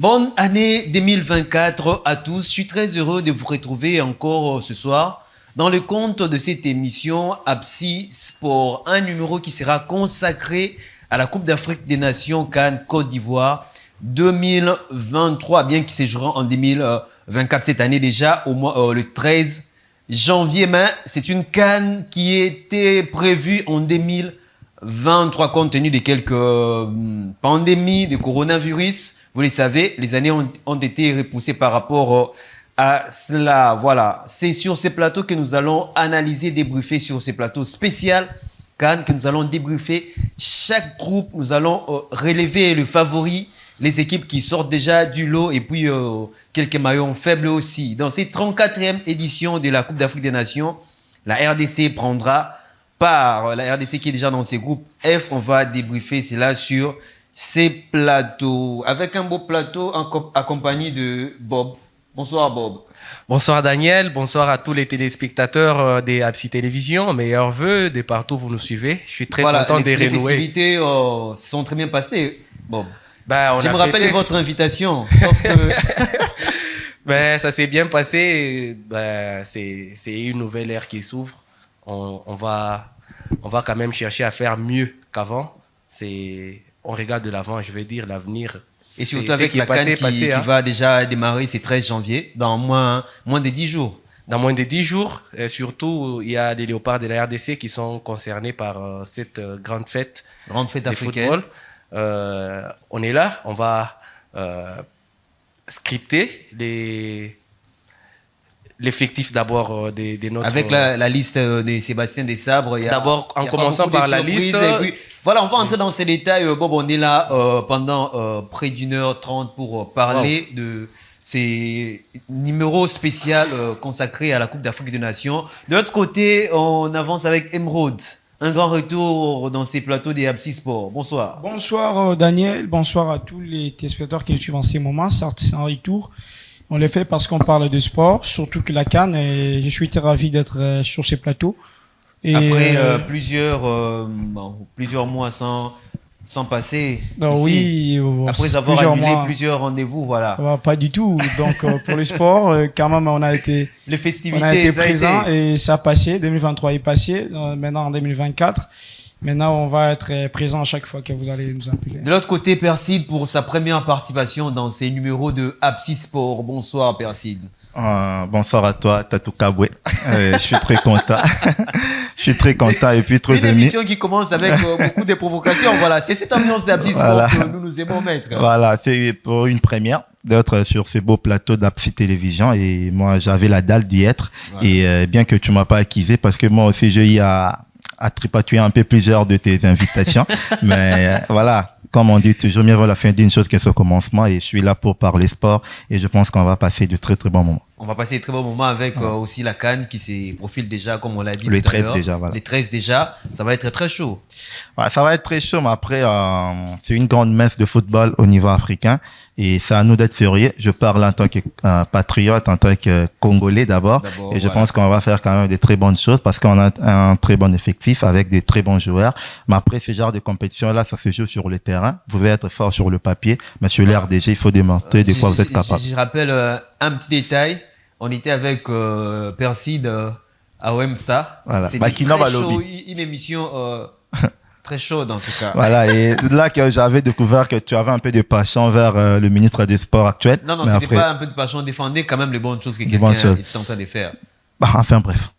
Bonne année 2024 à tous. Je suis très heureux de vous retrouver encore ce soir dans le compte de cette émission Absi Sport, un numéro qui sera consacré à la Coupe d'Afrique des Nations CAN Côte d'Ivoire 2023, bien qu'il se jouera en 2024 cette année déjà, au mois le 13 janvier. Mais c'est une CAN qui était prévue en 2023 compte tenu de quelques pandémies de coronavirus. Vous le savez, les années ont été repoussées par rapport à cela. Voilà, c'est sur ces plateaux que nous allons analyser, débriefer sur ces plateaux spéciaux CAN, que nous allons débriefer chaque groupe. Nous allons relever le favori, les équipes qui sortent déjà du lot et puis quelques maillons faibles aussi. Dans cette 34e édition de la Coupe d'Afrique des Nations, la RDC prendra part. La RDC qui est déjà dans ses groupes F, on va débriefer cela sur ces plateaux, avec un beau plateau accompagné de Bob. Bonsoir Bob. Bonsoir Daniel, bonsoir à tous les téléspectateurs des Absi Télévision. Meilleurs vœux de partout où vous nous suivez. Je suis très content de renouer. Les festivités se sont très bien passées, Bob. Je me rappelle de votre invitation. Sauf que... ça s'est bien passé. C'est une nouvelle ère qui s'ouvre. On va quand même chercher à faire mieux qu'avant. On regarde de l'avant, je vais dire, l'avenir. Et surtout avec la CAN qui va déjà démarrer, c'est 13 janvier, dans moins de 10 jours. Dans moins de 10 jours, surtout, il y a les léopards de la RDC qui sont concernés par cette grande fête africaine. Football. On est là, on va scripter l'effectif d'abord de notre... Avec la liste de Sébastien Desabre. D'abord, en commençant par la liste... Puis, voilà, on va entrer dans ces détails. Bob, on est là pendant près d'1h30 pour parler de ces numéros spéciaux consacrés à la Coupe d'Afrique des Nations. De l'autre côté, on avance avec Emeraude. Un grand retour dans ces plateaux des Absi Sport. Bonsoir. Bonsoir Daniel, bonsoir à tous les téléspectateurs qui nous suivent en ces moments. C'est un retour. On le fait parce qu'on parle de sport, surtout que la CAN, et je suis très ravi d'être sur ces plateaux. Et après plusieurs mois sans passer ici, après avoir annulé plusieurs rendez-vous, voilà. Pas du tout. Donc pour le sport, quand même, on a été présents et ça a passé. 2023 est passé. Maintenant en 2024. Maintenant, on va être présent à chaque fois que vous allez nous appeler. De l'autre côté, Perside pour sa première participation dans ces numéros de Absi Sport. Bonsoir, Perside. Bonsoir à toi, Tatou Kabwe. Je suis très content. Je suis très content et puis très ému. Une émission qui commence avec beaucoup de provocations. Voilà, c'est cette ambiance d'Absi Sport que nous aimons mettre. Voilà, c'est pour une première d'être sur ce beau plateau d'Absi Télévision et moi, j'avais la dalle d'y être. Voilà. Et bien que tu m'as pas acquisé parce que moi aussi, j'ai eu à tripatuer un peu plusieurs de tes invitations. Mais voilà, comme on dit toujours, mieux vaut la fin d'une chose que ce commencement. Et je suis là pour parler sport et je pense qu'on va passer de très très bons moments. On va passer de très bons moments avec aussi la CAN qui se profile déjà, comme on l'a dit le tout à 13 l'heure. Déjà, voilà. Les 13 déjà, ça va être très chaud. Ouais, ça va être très chaud, mais après, c'est une grande messe de football au niveau africain. Et c'est à nous d'être furieux. Je parle en tant que patriote, en tant que Congolais d'abord. Et je pense qu'on va faire quand même de très bonnes choses parce qu'on a un très bon effectif avec des très bons joueurs. Mais après, ce genre de compétition-là, ça se joue sur le terrain. Vous pouvez être fort sur le papier, mais sur l'RDG, il faut démontrer de quoi vous êtes capable. Je rappelle un petit détail. On était avec Perside à OMSA. Voilà. C'était très chaud, une émission très chaude en tout cas. Voilà, et là que j'avais découvert que tu avais un peu de passion vers le ministre des Sports actuel. Non, c'était pas un peu de passion, on défendait quand même les bonnes choses que quelqu'un était en train de faire. Enfin bref.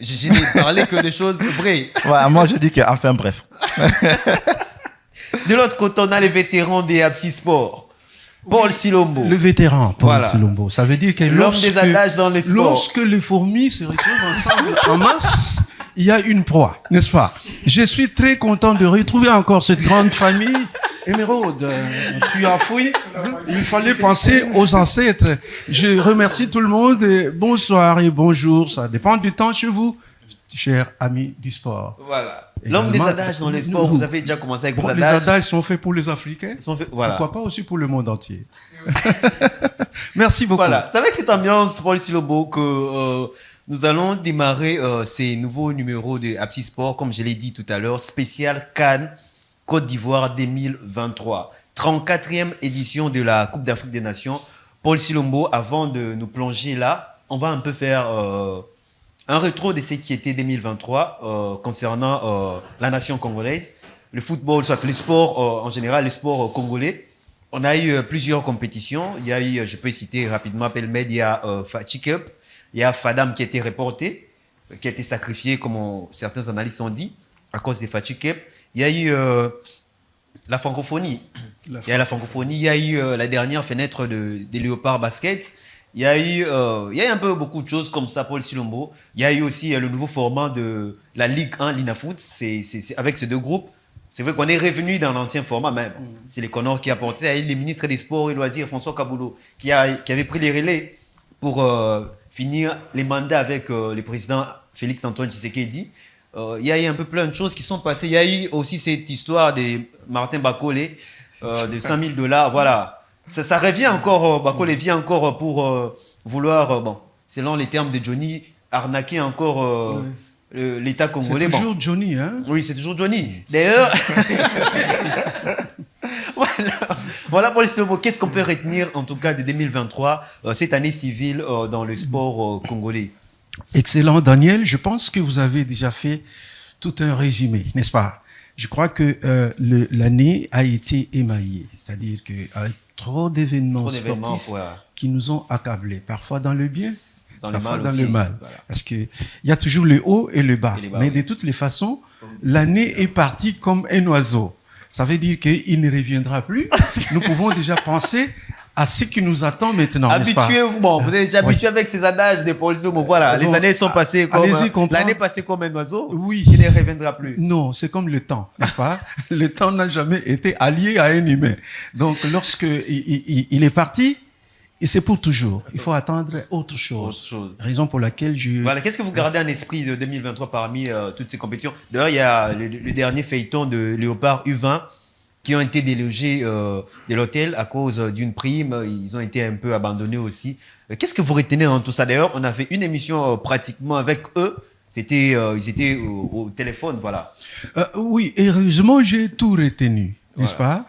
Je n'ai parlé que des choses vraies. Ouais, moi je dis que enfin bref. De l'autre côté, on a les vétérans des Absi Sport. Paul Silombo. Le vétéran, Paul Silombo. Ça veut dire que l'homme des adages dans les sports. Lorsque les fourmis se retrouvent ensemble en masse, il y a une proie, n'est-ce pas? Je suis très content de retrouver encore cette grande famille. Émeraude, tu as fouillé. Il fallait penser aux ancêtres. Je remercie tout le monde et bonsoir et bonjour. Ça dépend du temps chez vous, chers amis du sport. Voilà. L'homme des adages dans les sports, vous avez déjà commencé avec vos adages. Les adages sont faits pour les Africains. Voilà. Pourquoi pas aussi pour le monde entier. Merci beaucoup. Voilà. C'est avec cette ambiance, Paul Silombo, que nous allons démarrer ces nouveaux numéros de Absi Sport, comme je l'ai dit tout à l'heure, spécial CAN Côte d'Ivoire 2023. 34e édition de la Coupe d'Afrique des Nations. Paul Silombo, avant de nous plonger là, on va un peu faire un rétro de ce qui était 2023 concernant la nation congolaise, le football, soit le sport en général, le sport congolais. On a eu plusieurs compétitions. Il y a eu, je peux citer rapidement, Pelmed, il y a Fachi Cup, il y a Fadam qui a été reporté, qui a été sacrifié, comme certains analystes ont dit, à cause des Fachi Cup. Il y a eu la francophonie. Il y a la francophonie, il y a eu la dernière fenêtre des Léopards Basket. Il y a eu un peu beaucoup de choses comme ça, Paul Silombo. Il y a eu aussi le nouveau format de la Ligue 1, l'INAFoot. C'est avec ces deux groupes. C'est vrai qu'on est revenu dans l'ancien format même. C'est les Connors qui a porté, les ministres des Sports et Loisirs, François Kaboulou, qui avait pris les relais pour finir les mandats avec le président Félix-Antoine Tshisekedi. Il y a eu un peu plein de choses qui sont passées. Il y a eu aussi cette histoire de Martin Bakole, de $100 000. Voilà. Ça revient encore, Bakole vient encore pour vouloir, selon les termes de Johnny, arnaquer encore l'État congolais. C'est toujours Johnny, hein? Oui, c'est toujours Johnny. D'ailleurs, voilà pour les mots. Qu'est-ce qu'on peut retenir, en tout cas, de 2023, cette année civile dans le sport congolais? Excellent, Daniel. Je pense que vous avez déjà fait tout un résumé, n'est-ce pas? Je crois que l'année a été émaillée, c'est-à-dire que trop d'événements sportifs qui nous ont accablés, parfois dans le bien, parfois dans le mal. Voilà. Parce qu'il y a toujours le haut et le bas. Mais de toutes les façons, l'année est partie comme un oiseau. Ça veut dire qu'il ne reviendra plus. Nous pouvons déjà penser à ce qui nous attend maintenant. Habituez-vous, vous êtes déjà habitué avec ces adages des policiers. Voilà, les années sont passées comme l'année passée comme un oiseau. Oui. Il ne reviendra plus. Non, c'est comme le temps, n'est-ce pas? Le temps n'a jamais été allié à un humain. Donc, lorsque il est parti, et c'est pour toujours. Il faut attendre autre chose. Raison pour laquelle Voilà, qu'est-ce que vous gardez en esprit de 2023 parmi toutes ces compétitions? D'ailleurs, il y a le dernier feuilleton de Léopard U20 qui ont été délogés de l'hôtel à cause d'une prime. Ils ont été un peu abandonnés aussi. Qu'est-ce que vous retenez dans tout ça? D'ailleurs, on a fait une émission pratiquement avec eux. Ils étaient au téléphone, voilà. Oui, heureusement, j'ai tout retenu. N'est-ce pas?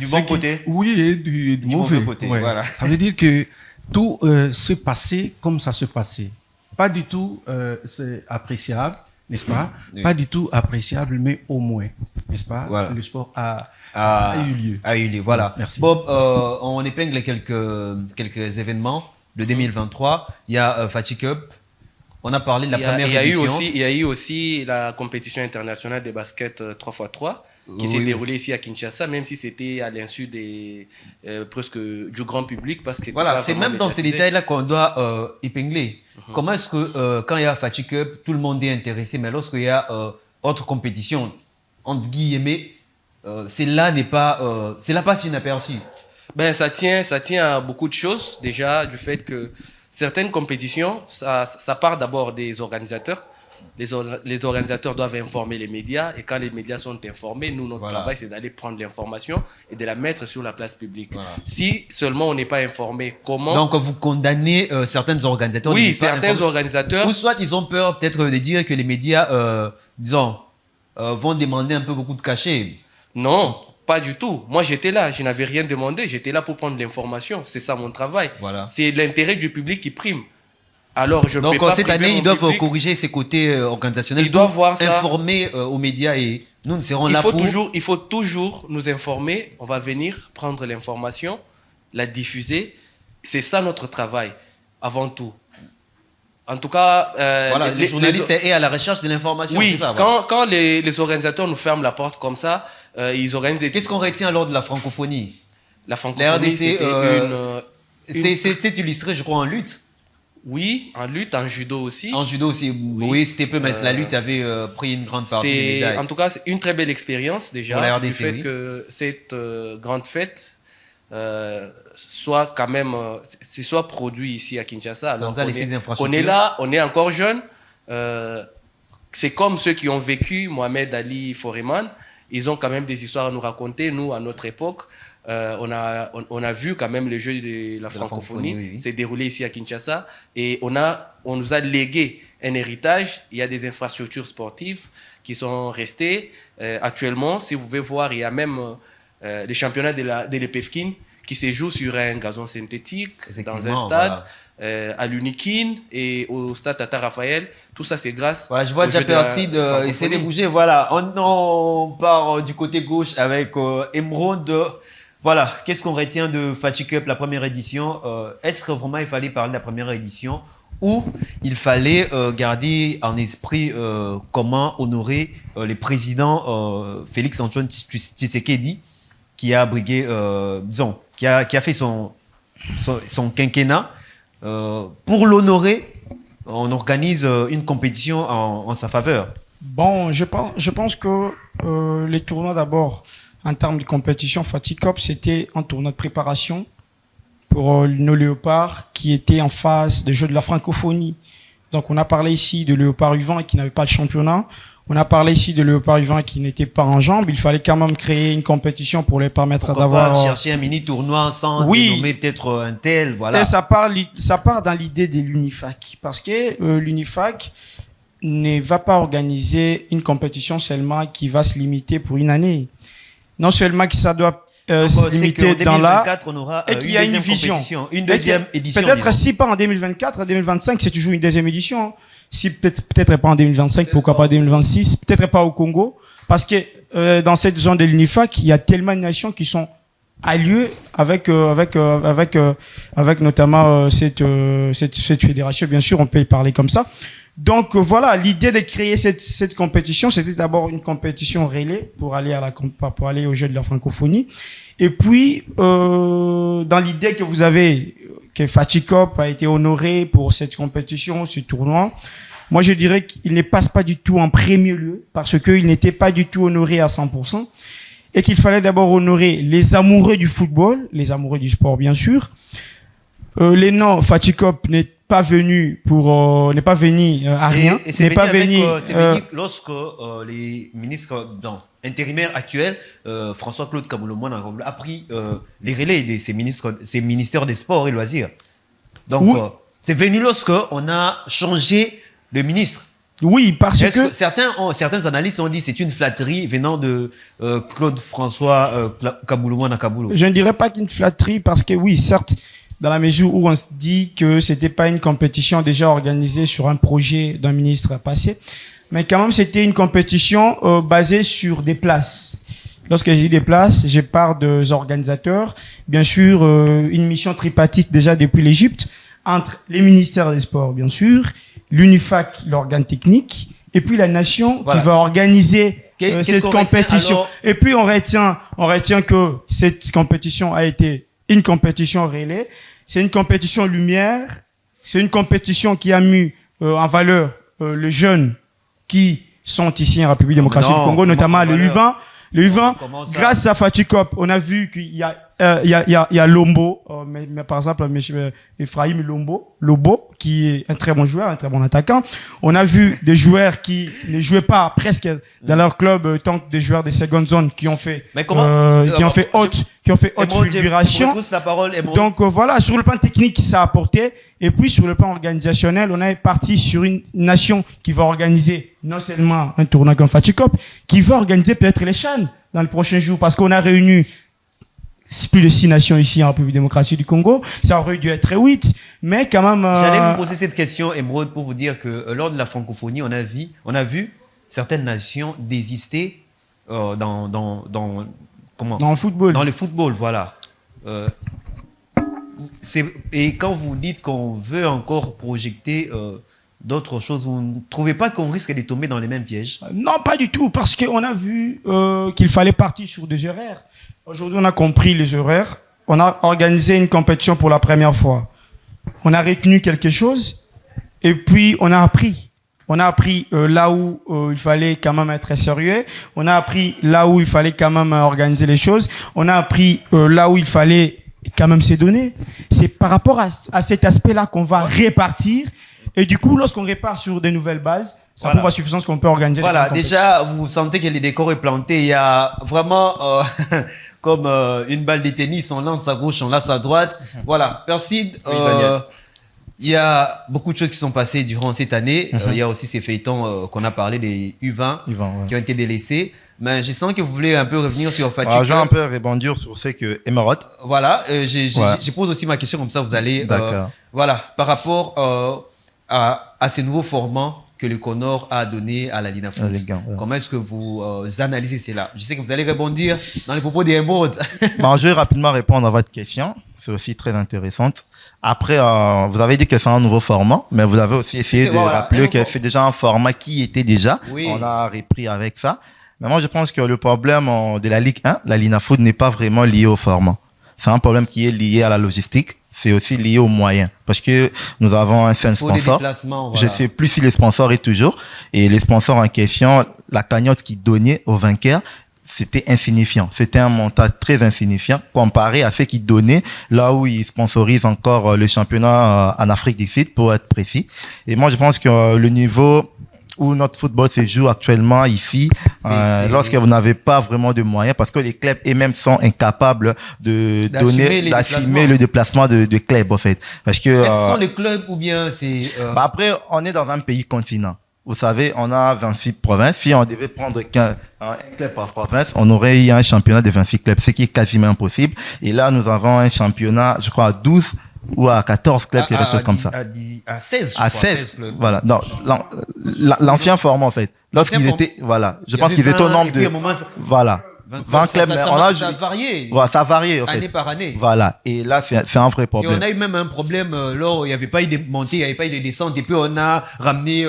Du bon côté? Oui, et du mauvais côté. Ouais. Voilà. Ça veut dire que tout se passait comme ça se passait. Pas du tout c'est appréciable, n'est-ce pas? Oui. Pas du tout appréciable, mais au moins, n'est-ce pas? Voilà. Le sport a eu lieu. A eu lieu, voilà. Merci. Bob, on épingle quelques événements de 2023. Il y a Fachi Cup. On a parlé de la première édition. Il y a eu aussi la compétition internationale de basket 3x3. Qui s'est déroulé ici à Kinshasa, même si c'était à l'insu presque du grand public. Parce que voilà, c'est même dans ces détails-là qu'on doit épingler. Comment est-ce que quand il y a Fachi Cup, tout le monde est intéressé, mais lorsqu'il y a autre compétition, entre guillemets, cela passe inaperçu? Ben, ça tient à beaucoup de choses. Déjà, du fait que certaines compétitions, ça part d'abord des organisateurs. Les organisateurs doivent informer les médias, et quand les médias sont informés, nous, notre travail, c'est d'aller prendre l'information et de la mettre sur la place publique. Voilà. Si seulement on n'est pas informé, comment... Donc, vous condamnez certains organisateurs? Oui, certains organisateurs... Ou soit ils ont peur peut-être de dire que les médias, vont demander un peu beaucoup de cachet. Non, pas du tout. Moi, j'étais là, je n'avais rien demandé, j'étais là pour prendre l'information. C'est ça mon travail. Voilà. C'est l'intérêt du public qui prime. Alors, donc, cette année, ils doivent corriger ces côtés organisationnels. Ils doivent voir ça. Informer aux médias, et nous serons là pour... Il faut toujours nous informer. On va venir prendre l'information, la diffuser. C'est ça notre travail, avant tout. En tout cas... voilà, les journalistes est à la recherche de l'information. Oui, c'est ça, quand les organisateurs nous ferment la porte comme ça, ils organisent des... Qu'est-ce qu'on retient alors de la francophonie? La francophonie, c'est illustré, je crois, en lutte. Oui, en lutte, en judo aussi. En judo aussi, oui, c'était peu, mais la lutte avait pris une grande partie des médailles. En tout cas, c'est une très belle expérience déjà. Pour la RDC, du fait que cette grande fête soit quand même, soit produit ici à Kinshasa. Alors on est là, on est encore jeune. C'est comme ceux qui ont vécu Mohamed Ali Foreman. Ils ont quand même des histoires à nous raconter. Nous, à notre époque, on a vu quand même le jeu de la francophonie, oui. C'est déroulé ici à Kinshasa, et on nous a légué un héritage. Il y a des infrastructures sportives qui sont restées. Actuellement, si vous pouvez voir, il y a même les championnats de l'EPFKIN qui se jouent sur un gazon synthétique, dans un stade, à l'Unikin et au stade Tata Raphaël. Tout ça, c'est grâce. Je vois déjà Percy essayer de bouger. Voilà, on part du côté gauche avec Emeraude. Voilà, qu'est-ce qu'on retient de Fatih Cup, la première édition? Est-ce que vraiment il fallait parler de la première édition ou il fallait garder en esprit comment honorer les présidents Félix-Antoine Tshisekedi qui a brigué, disons, qui a fait son quinquennat. Pour l'honorer, on organise une compétition en sa faveur. Bon, je pense que les tournois d'abord, en termes de compétition, Fatih Cup, c'était un tournoi de préparation pour nos léopards qui étaient en phase des Jeux de la francophonie. Donc on a parlé ici de léopards U20 qui n'avaient pas de championnat. On a parlé ici de léopards U20 qui n'étaient pas en jambes. Il fallait quand même créer une compétition pour les permettre d'avoir... chercher un mini-tournoi sans dénommer peut-être un tel, voilà. Et ça part dans l'idée de l'UNIFAC. Parce que l'UNIFAC ne va pas organiser une compétition seulement qui va se limiter pour une année. Non seulement que ça doit se limiter dans là, on aura et qu'il y a une vision. Une deuxième édition. Peut-être si pas en 2024, en 2025, c'est toujours une deuxième édition. Si peut-être pas en 2025, pourquoi pas en 2026, peut-être pas au Congo. Parce que dans cette zone de l'UNIFAC, il y a tellement de nations qui sont à lieu avec notamment cette fédération. Bien sûr, on peut y parler comme ça. Donc voilà, l'idée de créer cette compétition, c'était d'abord une compétition relais pour aller aux Jeux de la francophonie. Et puis dans l'idée que vous avez que Fatih Cup a été honoré pour cette compétition, ce tournoi, moi je dirais qu'il ne passe pas du tout en premier lieu parce qu'il n'était pas du tout honoré à 100% et qu'il fallait d'abord honorer les amoureux du football, les amoureux du sport bien sûr. Les noms Fatih Cup n'est pas venu à rien. Et c'est venu lorsque les ministres intérimaires actuels, François-Claude Kamoulo-Moana, a pris les relais de ces ministères des sports et loisirs. Donc, oui. C'est venu lorsque on a changé le ministre. Oui, parce que certains analystes ont dit que c'est une flatterie venant de Claude François Kamoulo-Moana. Je ne dirais pas qu'une flatterie parce que oui, certes, dans la mesure où on se dit que c'était pas une compétition déjà organisée sur un projet d'un ministre passé, mais quand même c'était une compétition basée sur des places. Lorsque je dis des places, je parle des organisateurs, bien sûr une mission tripartite déjà depuis l'Égypte entre les ministères des Sports, bien sûr, l'UNIFAC, l'organe technique, et puis la nation qui va organiser cette compétition. Et puis on retient que cette compétition a été une compétition relais, c'est une compétition lumière, c'est une compétition qui a mis en valeur les jeunes qui sont ici en République démocratique du Congo, notamment le U20. Le U20, grâce à Fatih Cup, on a vu qu'il y a Lombo, mais par exemple, Ephraim Lobo, qui est un très bon joueur, un très bon attaquant. On a vu des joueurs qui ne jouaient pas presque dans leur club, tant que des joueurs de seconde zone qui ont fait, haute figuration. Donc voilà, sur le plan technique, ça a apporté. Et puis sur le plan organisationnel, on est parti sur une nation qui va organiser non seulement un tournoi comme Fatih Cup, qui va organiser peut-être les CHAN dans les prochains jours, parce qu'on a réuni plus de 6 nations ici en République démocratique du Congo. Ça aurait dû être 8, mais quand même... J'allais vous poser cette question, Emeraude, pour vous dire que lors de la francophonie, on a vu certaines nations désister dans le football. Dans le football, voilà. Et quand vous dites qu'on veut encore projeter d'autres choses, vous ne trouvez pas qu'on risque de tomber dans les mêmes pièges? Non, pas du tout, parce qu'on a vu qu'il fallait partir sur des horaires. Aujourd'hui, on a compris les horaires. On a organisé une compétition pour la première fois. On a retenu quelque chose et puis on a appris. On a appris là où il fallait quand même être sérieux. On a appris là où il fallait quand même organiser les choses. On a appris là où il fallait quand même se donner. C'est par rapport à cet aspect-là qu'on va répartir. Et du coup, lorsqu'on répart sur de nouvelles bases, ça prouve à suffisance qu'on peut organiser. Voilà, déjà, vous sentez que le décor est planté. Il y a vraiment, comme une balle de tennis, on lance à gauche, on lance à droite. Voilà, merci. Il y a beaucoup de choses qui sont passées durant cette année. Il y a aussi ces feuilletons qu'on a parlé des U20 qui ont été délaissés. Mais je sens que vous voulez un peu revenir sur Fatigue. Je vais un peu rebondir sur ce que Emerald. Voilà, je pose aussi ma question comme ça, vous allez. Voilà, par rapport à ces nouveaux formats que le Conor a donné à la Linafoot. Comment est-ce que vous analysez cela? Je sais que vous allez rebondir dans les propos d'Emerald. Je vais rapidement répondre à votre question. C'est aussi très intéressante. Après, vous avez dit que c'est un nouveau format, mais vous avez aussi essayé de rappeler que c'est déjà un format qui était déjà. Oui. On a repris avec ça. Mais moi, je pense que le problème de la Ligue 1, la Linafoot, n'est pas vraiment lié au format. C'est un problème qui est lié à la logistique. C'est aussi lié aux moyens. Parce que nous avons un seul sponsor. Voilà. Je sais plus si les sponsors est toujours. Et les sponsors en question, la cagnotte qu'ils donnaient aux vainqueurs, c'était insignifiant. C'était un montant très insignifiant comparé à ce qu'ils donnaient là où ils sponsorisent encore le championnat en Afrique du Sud, pour être précis. Et moi, je pense que le niveau où notre football se joue actuellement ici, lorsque vous n'avez pas vraiment de moyens, parce que les clubs eux-mêmes sont incapables d'assumer le déplacement de clubs, en fait. Parce que, est-ce que ce sont les clubs ou bien c'est, après, on est dans un pays continent. Vous savez, on a 26 provinces. Si on devait prendre un club par province, on aurait eu un championnat de 26 clubs, ce qui est quasiment impossible. Et là, nous avons un championnat, je crois, à 12 ou à 14 clubs, quelque chose comme ça. À 16, à 16 clubs. Voilà. Non, l'ancien format, en fait. Lorsqu'ils étaient, voilà. Je pense qu'ils étaient au nombre de, voilà. 20 clubs. Ça a varié. Voilà, ça a varié, en fait. Année par année. Voilà. Et là, c'est un vrai problème. Et on a eu même un problème, là, il n'y avait pas eu de montée, il n'y avait pas eu de descente, et puis on a ramené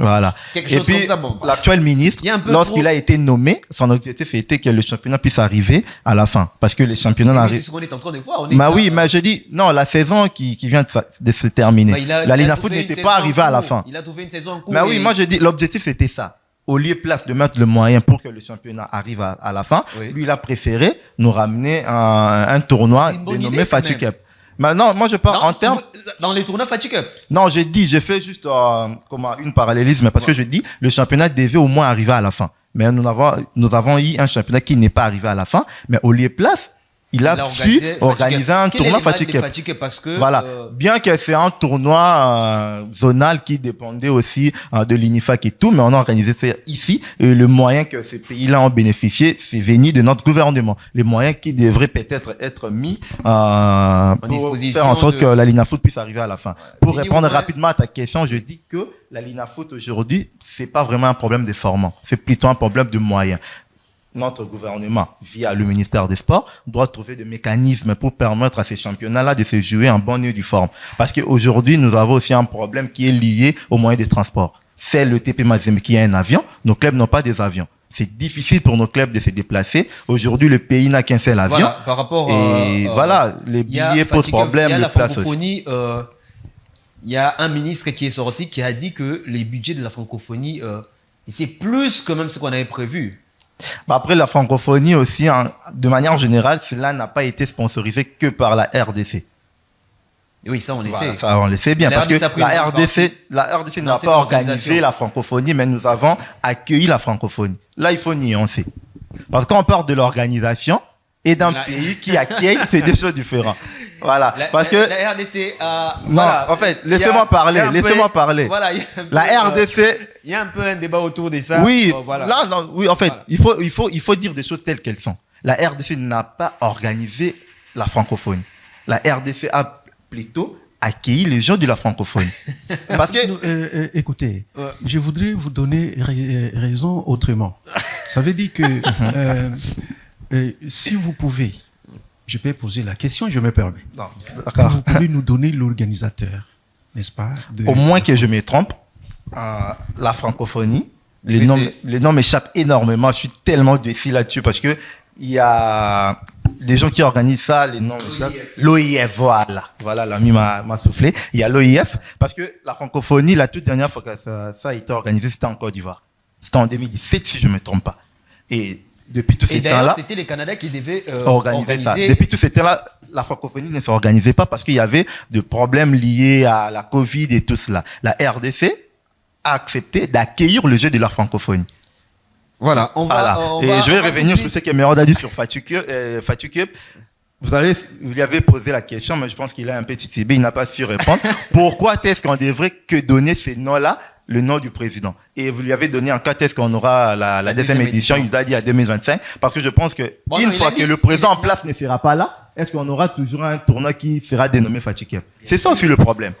voilà. Quelque chose comme ça, bon. L'actuel ministre, lorsqu'il a été nommé, son objectif était que le championnat puisse arriver à la fin. Parce que les championnats n'arrivent. C'est ce qu'on est en train de voir. Oui, mais je dis, non, la saison qui vient de se terminer. La Linafoot n'était pas arrivée à la fin. Il a trouvé une saison en cours. Mais oui, moi je dis, l'objectif c'était ça. Au lieu de mettre le moyen pour que le championnat arrive à la fin, lui, il a préféré nous ramener un tournoi dénommé Fatigue Cup. Maintenant, moi je parle en termes. Dans les tournois Fatigue Cup. Non, j'ai fait juste une parallélisme parce que je dis le championnat devait au moins arriver à la fin. Mais nous avons eu un championnat qui n'est pas arrivé à la fin, mais au lieu de place, il a su organiser un tournoi Fatigue Cup. Parce que, voilà. Bien que c'est un tournoi zonal qui dépendait aussi de l'INIFAC et tout, mais on a organisé ça ici. Et le moyen que ces pays-là ont bénéficié, c'est venu de notre gouvernement. Les moyens qui devraient peut-être être mis pour faire en sorte que la Linafoot puisse arriver à la fin. Pour répondre rapidement à ta question, je dis que la Linafoot aujourd'hui, c'est pas vraiment un problème de format. C'est plutôt un problème de moyens. Notre gouvernement, via le ministère des Sports, doit trouver des mécanismes pour permettre à ces championnats-là de se jouer en bonne et due forme. Parce qu'aujourd'hui, nous avons aussi un problème qui est lié aux moyens de transport. C'est le TP Mazembe qui a un avion. Nos clubs n'ont pas des avions. C'est difficile pour nos clubs de se déplacer. Aujourd'hui, le pays n'a qu'un seul avion. Voilà, par rapport les billets posent problème, le place aussi. Il y a un ministre qui est sorti qui a dit que les budgets de la francophonie étaient plus que même ce qu'on avait prévu. Après, la francophonie aussi, de manière générale, cela n'a pas été sponsorisé que par la RDC. Oui, ça on le sait. Ça on le sait bien, parce que la RDC n'a pas organisé la francophonie, mais nous avons accueilli la francophonie. Là, il faut nuancer. Parce qu'on parle de l'organisation et d'un pays qui accueille, c'est deux choses différentes. Voilà. Parce que la RDC non, en fait, laissez-moi parler. Voilà, la RDC, il y a un peu un débat autour de ça. Oui, en fait, il faut dire des choses telles qu'elles sont. La RDC n'a pas organisé la francophonie. La RDC a plutôt accueilli les gens de la francophonie. Parce que écoutez, je voudrais vous donner raison autrement. Ça veut dire que si vous pouvez, je peux poser la question, je me permets. Non, si vous pouvez nous donner l'organisateur, n'est-ce pas? Au moins que je me trompe, la francophonie, les noms m'échappent énormément. Je suis tellement défi là-dessus parce que il y a les gens qui organisent ça, les noms m'échappent. L'OIF, voilà, l'ami m'a soufflé. Il y a l'OIF parce que la francophonie, la toute dernière fois que ça a été organisé, c'était en Côte d'Ivoire. C'était en 2017, si je me trompe pas. Et depuis tout ce temps-là, c'était les Canadiens qui devaient organiser ça. Depuis tout ce temps-là, la francophonie ne s'organisait pas parce qu'il y avait des problèmes liés à la Covid et tout cela. La RDC a accepté d'accueillir le jeu de la francophonie. Voilà. Je vais revenir sur ce que Merod a dit sur Fatigue Cup. Vous lui avez posé la question, mais je pense qu'il a un peu titubé, il n'a pas su répondre. Pourquoi est-ce qu'on devrait que donner ces noms-là le nom du président. Et vous lui avez donné en quand est-ce qu'on aura la deuxième édition. Il nous a dit à 2025. Parce que je pense que une fois que le président en place ne sera pas là, est-ce qu'on aura toujours un tournoi qui sera dénommé Fatih Kep? C'est ça aussi le problème.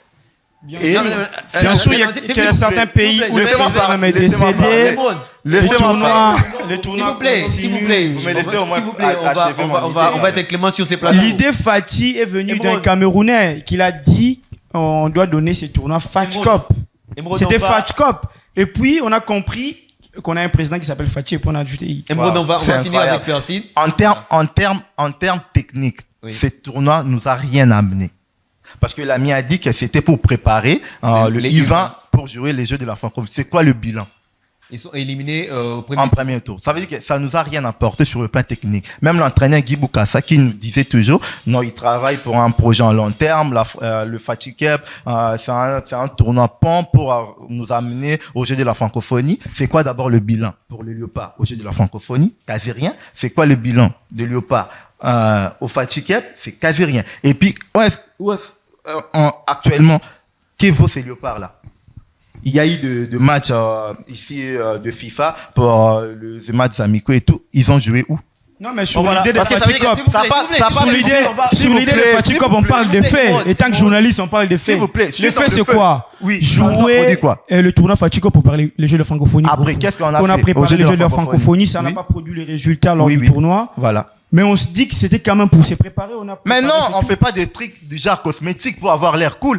Bien sûr, il y a certains pays où le président même est décédé. Le tournoi, s'il vous plaît, on va être clément sur ces plateaux. L'idée Fatih est venue d'un Camerounais qui l'a dit on doit donner ce tournoi Fatih Cup. C'était Fatih Cup. Et puis, on a compris qu'on a un président qui s'appelle Fatih et puis on a ajouté. On va finir avec Persine. En termes techniques, ce tournoi nous a rien amené. Parce que l'ami a dit que c'était pour préparer le U20 pour jouer les Jeux de la francophonie. C'est quoi le bilan? Ils sont éliminés en premier tour. Ça veut dire que ça nous a rien apporté sur le plan technique. Même l'entraîneur Guy Boukassa qui nous disait toujours, non, il travaille pour un projet en long terme. Le Fatih Cup, c'est un tournoi pont pour nous amener au Jeux de la francophonie. C'est quoi d'abord le bilan pour le Léopard au Jeux de la francophonie? Quasi rien. C'est quoi le bilan de Léopard au Fatih Cup? C'est quasi rien. Et puis, actuellement, qui vaut ces Léopards là? Il y a eu de matchs ici de FIFA pour les matchs amicaux et tout. Ils ont joué où? Non, mais sur l'idée de Fatih Cup, sur l'idée de Fatih Cup, on parle des faits. Et tant que journaliste, on parle des faits. S'il vous plaît. Les faits, c'est quoi? Oui. Jouer le tournoi Fatih Cup pour parler les Jeux de francophonie. Après, qu'est-ce qu'on a fait? On a préparé les Jeux de la francophonie, ça n'a pas produit les résultats lors du tournoi. Voilà. Mais on se dit que c'était quand même pour se préparer. Mais non, on fait pas des trucs du genre cosmétiques pour avoir l'air cool.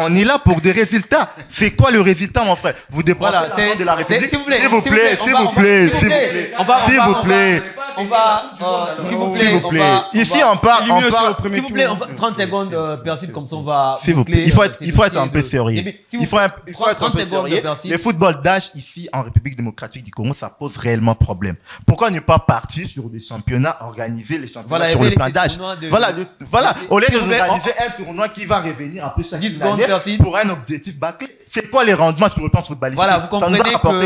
On est là pour des résultats. C'est quoi le résultat, mon frère? Vous dépensez l'argent de la République. S'il vous plaît. S'il vous plaît. Ici, on parle. S'il vous plaît, 30 secondes, Persine, comme ça, on va. S'il vous plaît. Il faut être un peu sérieux. Il faut être un peu sérieux. Le football d'âge, ici, en République démocratique du Congo, ça pose réellement problème. Pourquoi ne pas partir sur des championnats, organiser les championnats sur le plan d'âge? Voilà. Au lieu de organiser un tournoi qui va revenir un peu chaque année pour un objectif bâclé. C'est quoi les rendements sur le plan footballistique? Voilà, vous comprenez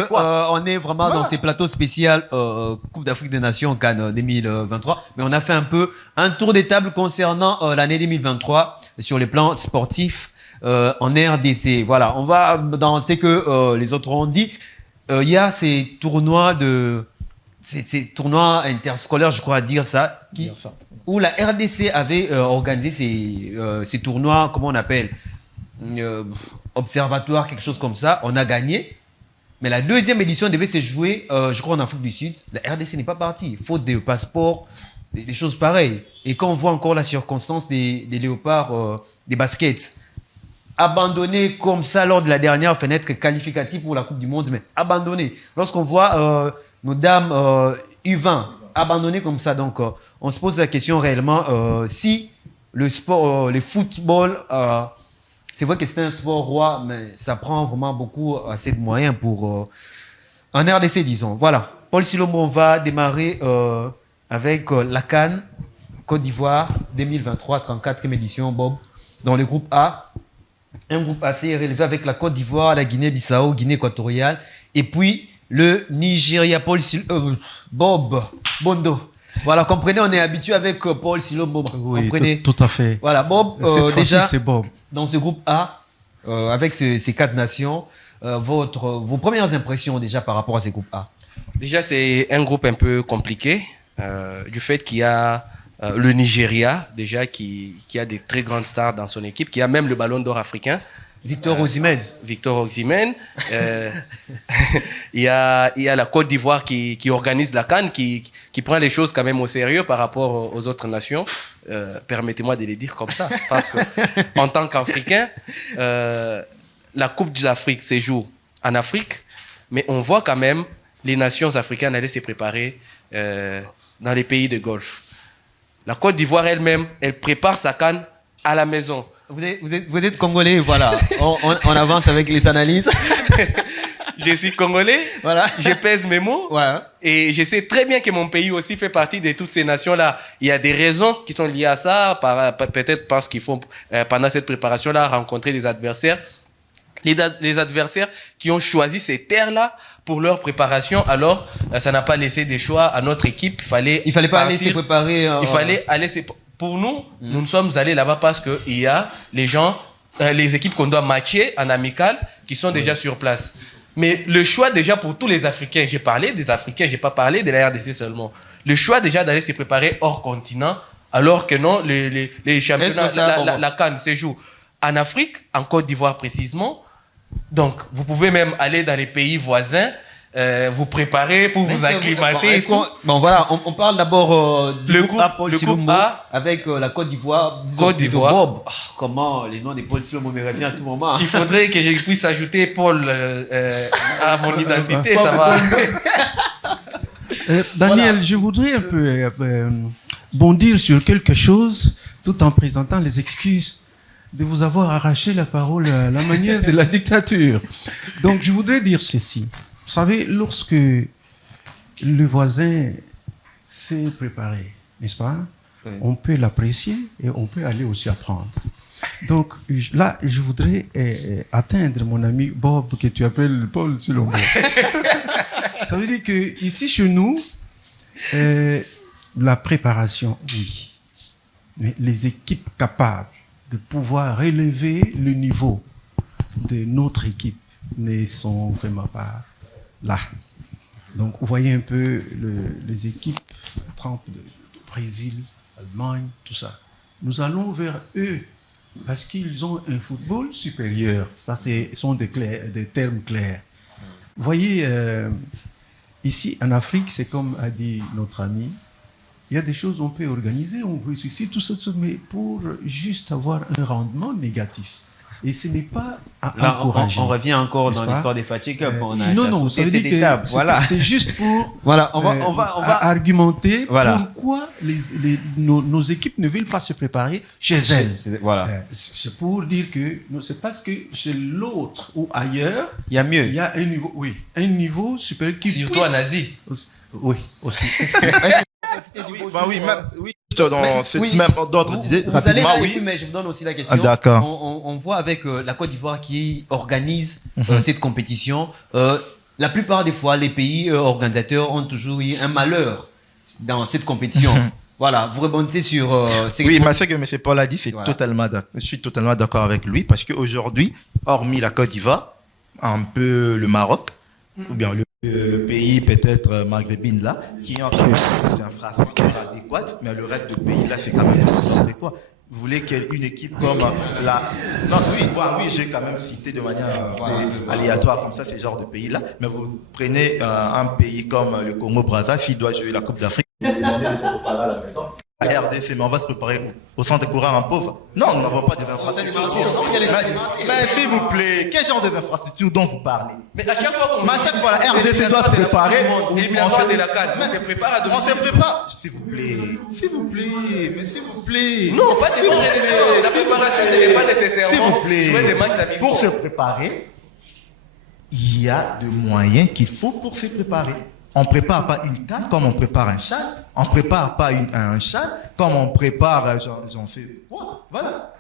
qu'on est vraiment dans ces plateaux spéciaux Coupe d'Afrique des Nations Cannes 2023. Mais on a fait un peu un tour des tables concernant l'année 2023 sur les plans sportifs en RDC. Voilà, on va dans ce que les autres ont dit. Il y a ces tournois interscolaires, je crois dire ça, où la RDC avait organisé ces tournois, comment on appelle, observatoire, quelque chose comme ça. On a gagné. Mais la deuxième édition devait se jouer, je crois, en Afrique du Sud. La RDC n'est pas partie. Faute de passeport, des choses pareilles. Et quand on voit encore la circonstance des léopards, des baskets, abandonnés comme ça lors de la dernière fenêtre qualificative pour la Coupe du Monde, mais abandonnés. Lorsqu'on voit nos dames U20 abandonnées comme ça, donc on se pose la question réellement si le sport, le football, c'est vrai que c'est un sport roi, mais ça prend vraiment beaucoup assez de moyens pour en RDC, disons. Voilà. Paul Silombo, on va démarrer avec la CAN Côte d'Ivoire 2023, 34e édition, Bob, dans le groupe A. Un groupe assez relevé avec la Côte d'Ivoire, la Guinée-Bissau, Guinée équatoriale, et puis le Nigeria, Bob Bondo. Voilà, comprenez, on est habitué avec Paul Silombo. Oui, comprenez. Tout à fait. Voilà, Bob, déjà, c'est Bob. Dans ce groupe A, avec ces 4 nations, vos premières impressions déjà par rapport à ces groupes A? Déjà, c'est un groupe un peu compliqué, du fait qu'il y a le Nigeria, déjà, qui a des très grandes stars dans son équipe, qui a même le ballon d'or africain. Victor Osimhen. Il y a la Côte d'Ivoire qui organise la CAN, qui prend les choses quand même au sérieux par rapport aux autres nations. Permettez-moi de les dire comme ça. Parce que, en tant qu'Africain, la Coupe d'Afrique se joue en Afrique, mais on voit quand même les nations africaines aller se préparer dans les pays de Golfe. La Côte d'Ivoire elle-même, elle prépare sa CAN à la maison. Vous êtes congolais, voilà. On avance avec les analyses. Je suis congolais, voilà. Je pèse mes mots. Ouais. Et je sais très bien que mon pays aussi fait partie de toutes ces nations-là. Il y a des raisons qui sont liées à ça, peut-être parce qu'il faut, pendant cette préparation-là, rencontrer des adversaires. Les adversaires qui ont choisi ces terres-là pour leur préparation, alors ça n'a pas laissé des choix à notre équipe. Il fallait pas aller se préparer. Il fallait aller se... Pour nous, nous sommes allés là-bas parce qu'il y a les gens, les équipes qu'on doit matcher en amical qui sont déjà sur place. Mais le choix déjà pour tous les Africains, j'ai parlé des Africains, j'ai pas parlé de la RDC seulement. Le choix déjà d'aller se préparer hors continent, alors que non, les championnats, la CAN se joue en Afrique, en Côte d'Ivoire précisément. Donc, vous pouvez même aller dans les pays voisins, vous préparer pour vous acclimater. Bon, voilà, on parle d'abord du groupe A, Paul Silombo, A, avec la Côte d'Ivoire. Bob. Comment les noms de Paul Silombo me reviennent à tout moment. Il faudrait que je puisse ajouter Paul à mon identité, ça va. Daniel, je voudrais un peu bondir sur quelque chose tout en présentant les excuses de vous avoir arraché la parole à la manière de la dictature. Donc, je voudrais dire ceci. Vous savez, lorsque le voisin s'est préparé, n'est-ce pas? Oui. On peut l'apprécier et on peut aller aussi apprendre. Donc, là, je voudrais atteindre mon ami Bob, que tu appelles Paul Silombo. Ça veut dire que ici, chez nous, la préparation, oui. Mais les équipes capables de pouvoir relever le niveau de notre équipe ne sont vraiment pas là. Donc, vous voyez un peu les équipes, trempe de Brésil, Allemagne, tout ça. Nous allons vers eux parce qu'ils ont un football supérieur. Ça, sont des termes clairs. Vous voyez, ici en Afrique, c'est comme a dit notre ami, il y a des choses qu'on peut organiser, on peut suicider, tout ça, mais pour juste avoir un rendement négatif. Et ce n'est pas à encourager. On revient encore dans l'histoire des Fatih Cup. Non, ça veut dire que voilà. C'est juste pour voilà, on va argumenter pourquoi nos équipes ne veulent pas se préparer chez elles. C'est pour dire que c'est parce que chez l'autre ou ailleurs, il y a mieux. Il y a un niveau supérieur qui surtout en Asie. Oui, aussi. Dans cette même ordre d'idée. Vous allez là-dessus, mais je vous donne aussi la question. D'accord. On voit avec la Côte d'Ivoire qui organise cette compétition. La plupart des fois, les pays organisateurs ont toujours eu un malheur dans cette compétition. Voilà, vous rebondissez sur... oui, mais ce que M. Paul a dit, je suis totalement d'accord avec lui, parce qu'aujourd'hui, hormis la Côte d'Ivoire, un peu le Maroc, ou bien le pays peut-être maghrébin là, qui ont quand même des infrastructures adéquates, mais le reste du pays là, c'est quand même adéquat. Vous voulez qu'une équipe comme la... Non, oui, j'ai quand même cité de manière aléatoire comme ça ces genres de pays-là, mais vous prenez un pays comme le Congo-Brazza, s'il doit jouer la Coupe d'Afrique, la RDC, mais on va se préparer au centre de courant en pauvre. Non, nous n'avons pas des infrastructures. Mais s'il vous plaît, quel genre d'infrastructures dont vous parlez? Mais à chaque fois la RDC doit se préparer. On se prépare à domicile. On se prépare. S'il vous plaît, mais s'il vous plaît. Non, pas de préparation. La préparation, ce n'est pas nécessairement. S'il vous plaît, pour se préparer, il y a des moyens qu'il faut pour se préparer. On ne prépare pas une canne comme on prépare un chat. On ne prépare pas un chat comme on prépare, j'en sais. Voilà.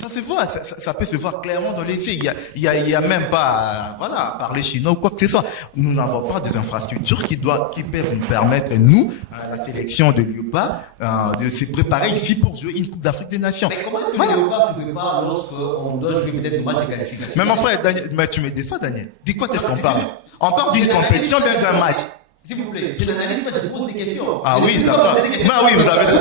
Ça se voit, ça peut se voir clairement dans les faits. Il y a même pas, parler chinois ou quoi que ce soit. Nous n'avons pas des infrastructures qui peuvent nous permettre, nous, à la sélection de Léopard, de se préparer ici pour jouer une Coupe d'Afrique des Nations. Mais comment est-ce que Léopard se prépare lorsqu'on doit jouer peut-être le match de qualification? Mais mon frère, Daniel, mais tu me déçois, Daniel. De quoi est-ce qu'on parle? On parle d'une compétition, bien d'un match. S'il vous plaît, je n'analyse pas, je te pose des questions. Ah oui, d'accord. Oui, vous avez tout.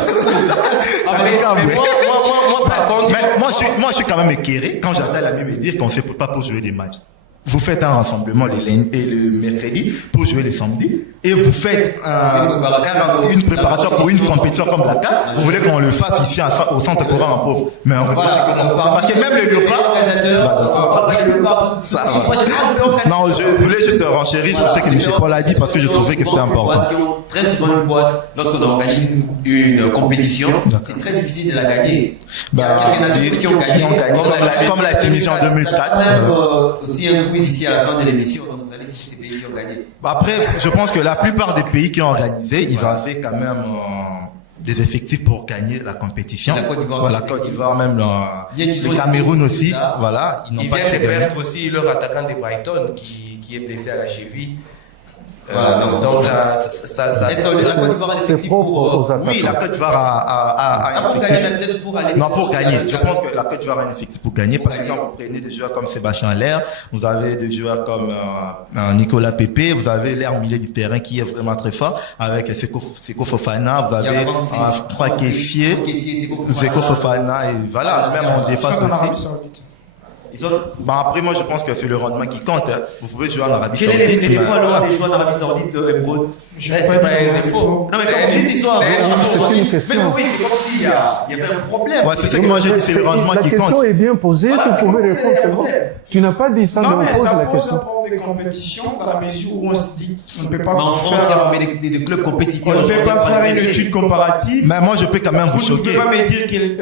Moi, je suis quand même éclairé quand j'entends l'ami me dire qu'on ne se prépare pour jouer des matchs. Vous faites un rassemblement le mercredi pour jouer le samedi et vous faites une préparation pour une compétition comme la CAN. Vous voulez qu'on le fasse ici au centre courant en pauvre. Mais on parce que même le Léopard. Non, je voulais juste renchérir sur ce que M. Paul a dit parce que je trouvais que c'était important. Parce que très souvent, lorsqu'on organise une compétition, c'est très difficile de la gagner. Il y a quelques nations qui ont gagné, comme la Tunisie en 2004. Aussi un quiz ici à la fin de l'émission, donc vous allez si ces pays qui ont gagné. Après, je pense que la plupart des pays qui ont organisé, ils avaient quand même des effectifs pour gagner la compétition. La Côte d'Ivoire, même le Cameroun aussi. Voilà, ils n'ont pas fait gagner. Ils viennent de perdre aussi leur attaquant de Brighton qui est blessé à la cheville. Voilà, donc ça est-ce que la Côte d'Ivoire a l'effectif pour... Oui, la Côte d'Ivoire a un pour effectif. gagner, peut-être pour aller... Non, pour gagner. Je pense que la Côte d'Ivoire a un effectif pour gagner parce que quand vous prenez des joueurs comme Sébastien Allaire, vous avez des joueurs comme Nicolas Pepe, vous avez l'air milieu du terrain qui est vraiment très fort avec Seko Fofana, vous avez Franck Kessié, Seko Fofana et voilà, même en défense aussi. Après, moi, je pense que c'est le rendement qui compte. Hein. Vous pouvez jouer en Arabie Saoudite. Quel est les défauts alors des joueurs en Arabie Saoudite, Emeraude? C'est pas un défaut. Non, mais comme vous dites, ils sont c'est une question. Mais oui, c'est comme s'il y avait un problème. Ouais, c'est ce que moi j'ai dit, c'est le rendement qui compte. La question est bien posée, si vous pouvez répondre. Tu n'as pas dit ça, non, mais mais on pose ça la pose question. un problème de compétition dans la mesure où on se dit qu'on ne peut pas Mais en France, il y a des clubs compétitifs. on ne peut pas faire une étude comparative. Mais moi, je peux quand même vous Vous ne choquer. pouvez pas me dire que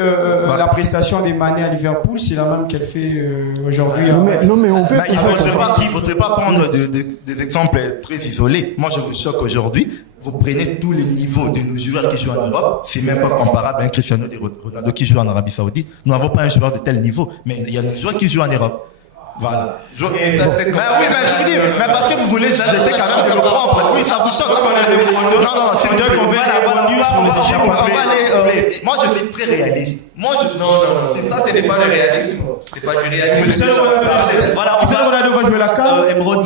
la prestation des Mané à Liverpool, c'est la même qu'elle fait aujourd'hui. Non, mais on peut. Mais il ne faudrait pas prendre des exemples très isolés. Moi, je vous choque aujourd'hui. Vous prenez tous les niveaux de nos joueurs qui jouent en Europe. C'est même pas comparable à un Cristiano Ronaldo qui joue en Arabie Saoudite. Nous n'avons pas un joueur de tel niveau. Mais il y a des joueurs qui jouent en Europe. Voilà. Oui, mais je vous dis, mais parce que vous voulez jeter quand même de l'eau propre. Oui, ça vous choque. Non, s'il vous plaît, on va aller. Moi, je suis très réaliste. Moi, Non, ça, ce n'est pas le réalisme. C'est pas du réalisme. Voilà, Cristiano Ronaldo va jouer la CAN. Émeraude,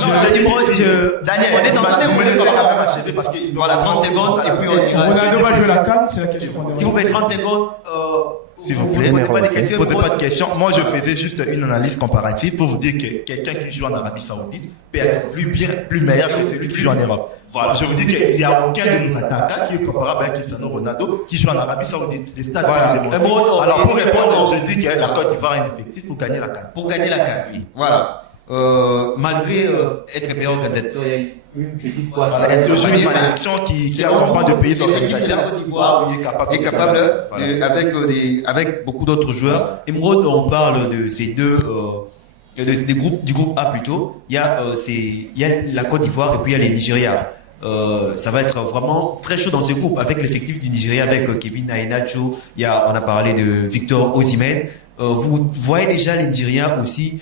Daniel, on est en train de vous me laissez quand même achever parce qu'ils ont... Voilà, 30 secondes et puis on ira. Ronaldo va jouer la CAN, c'est la question qu'on S'il vous plaît, 30 secondes. S'il vous plaît, posez pas de questions. posez pas de questions. Moi, je faisais juste une analyse comparative pour vous dire que quelqu'un qui joue en Arabie Saoudite peut être plus meilleur que celui qui joue en Europe. Voilà, je vous dis qu'il n'y a aucun de nos attaquants qui est comparable à Cristiano Ronaldo qui joue en Arabie Saoudite. Les stades le démontrent. Alors, pour répondre, je dis que la Côte d'Ivoire a un effectif pour gagner la CAN. Pour gagner la CAN, oui. Voilà. Malgré être meilleur candidature, il y a une petite poisse. Voilà, il y a toujours une malédiction qui accompagne le pays organisateur. Est capable avec beaucoup d'autres joueurs. Émeraude, on parle de ces deux du groupe A plutôt. Il y a la Côte d'Ivoire et puis il y a les Nigeria. Ça va être vraiment très chaud dans ce groupe avec l'effectif du Nigeria, avec Kevin Iheanacho. On a parlé de Victor Osimhen. Vous voyez déjà les Nigériens aussi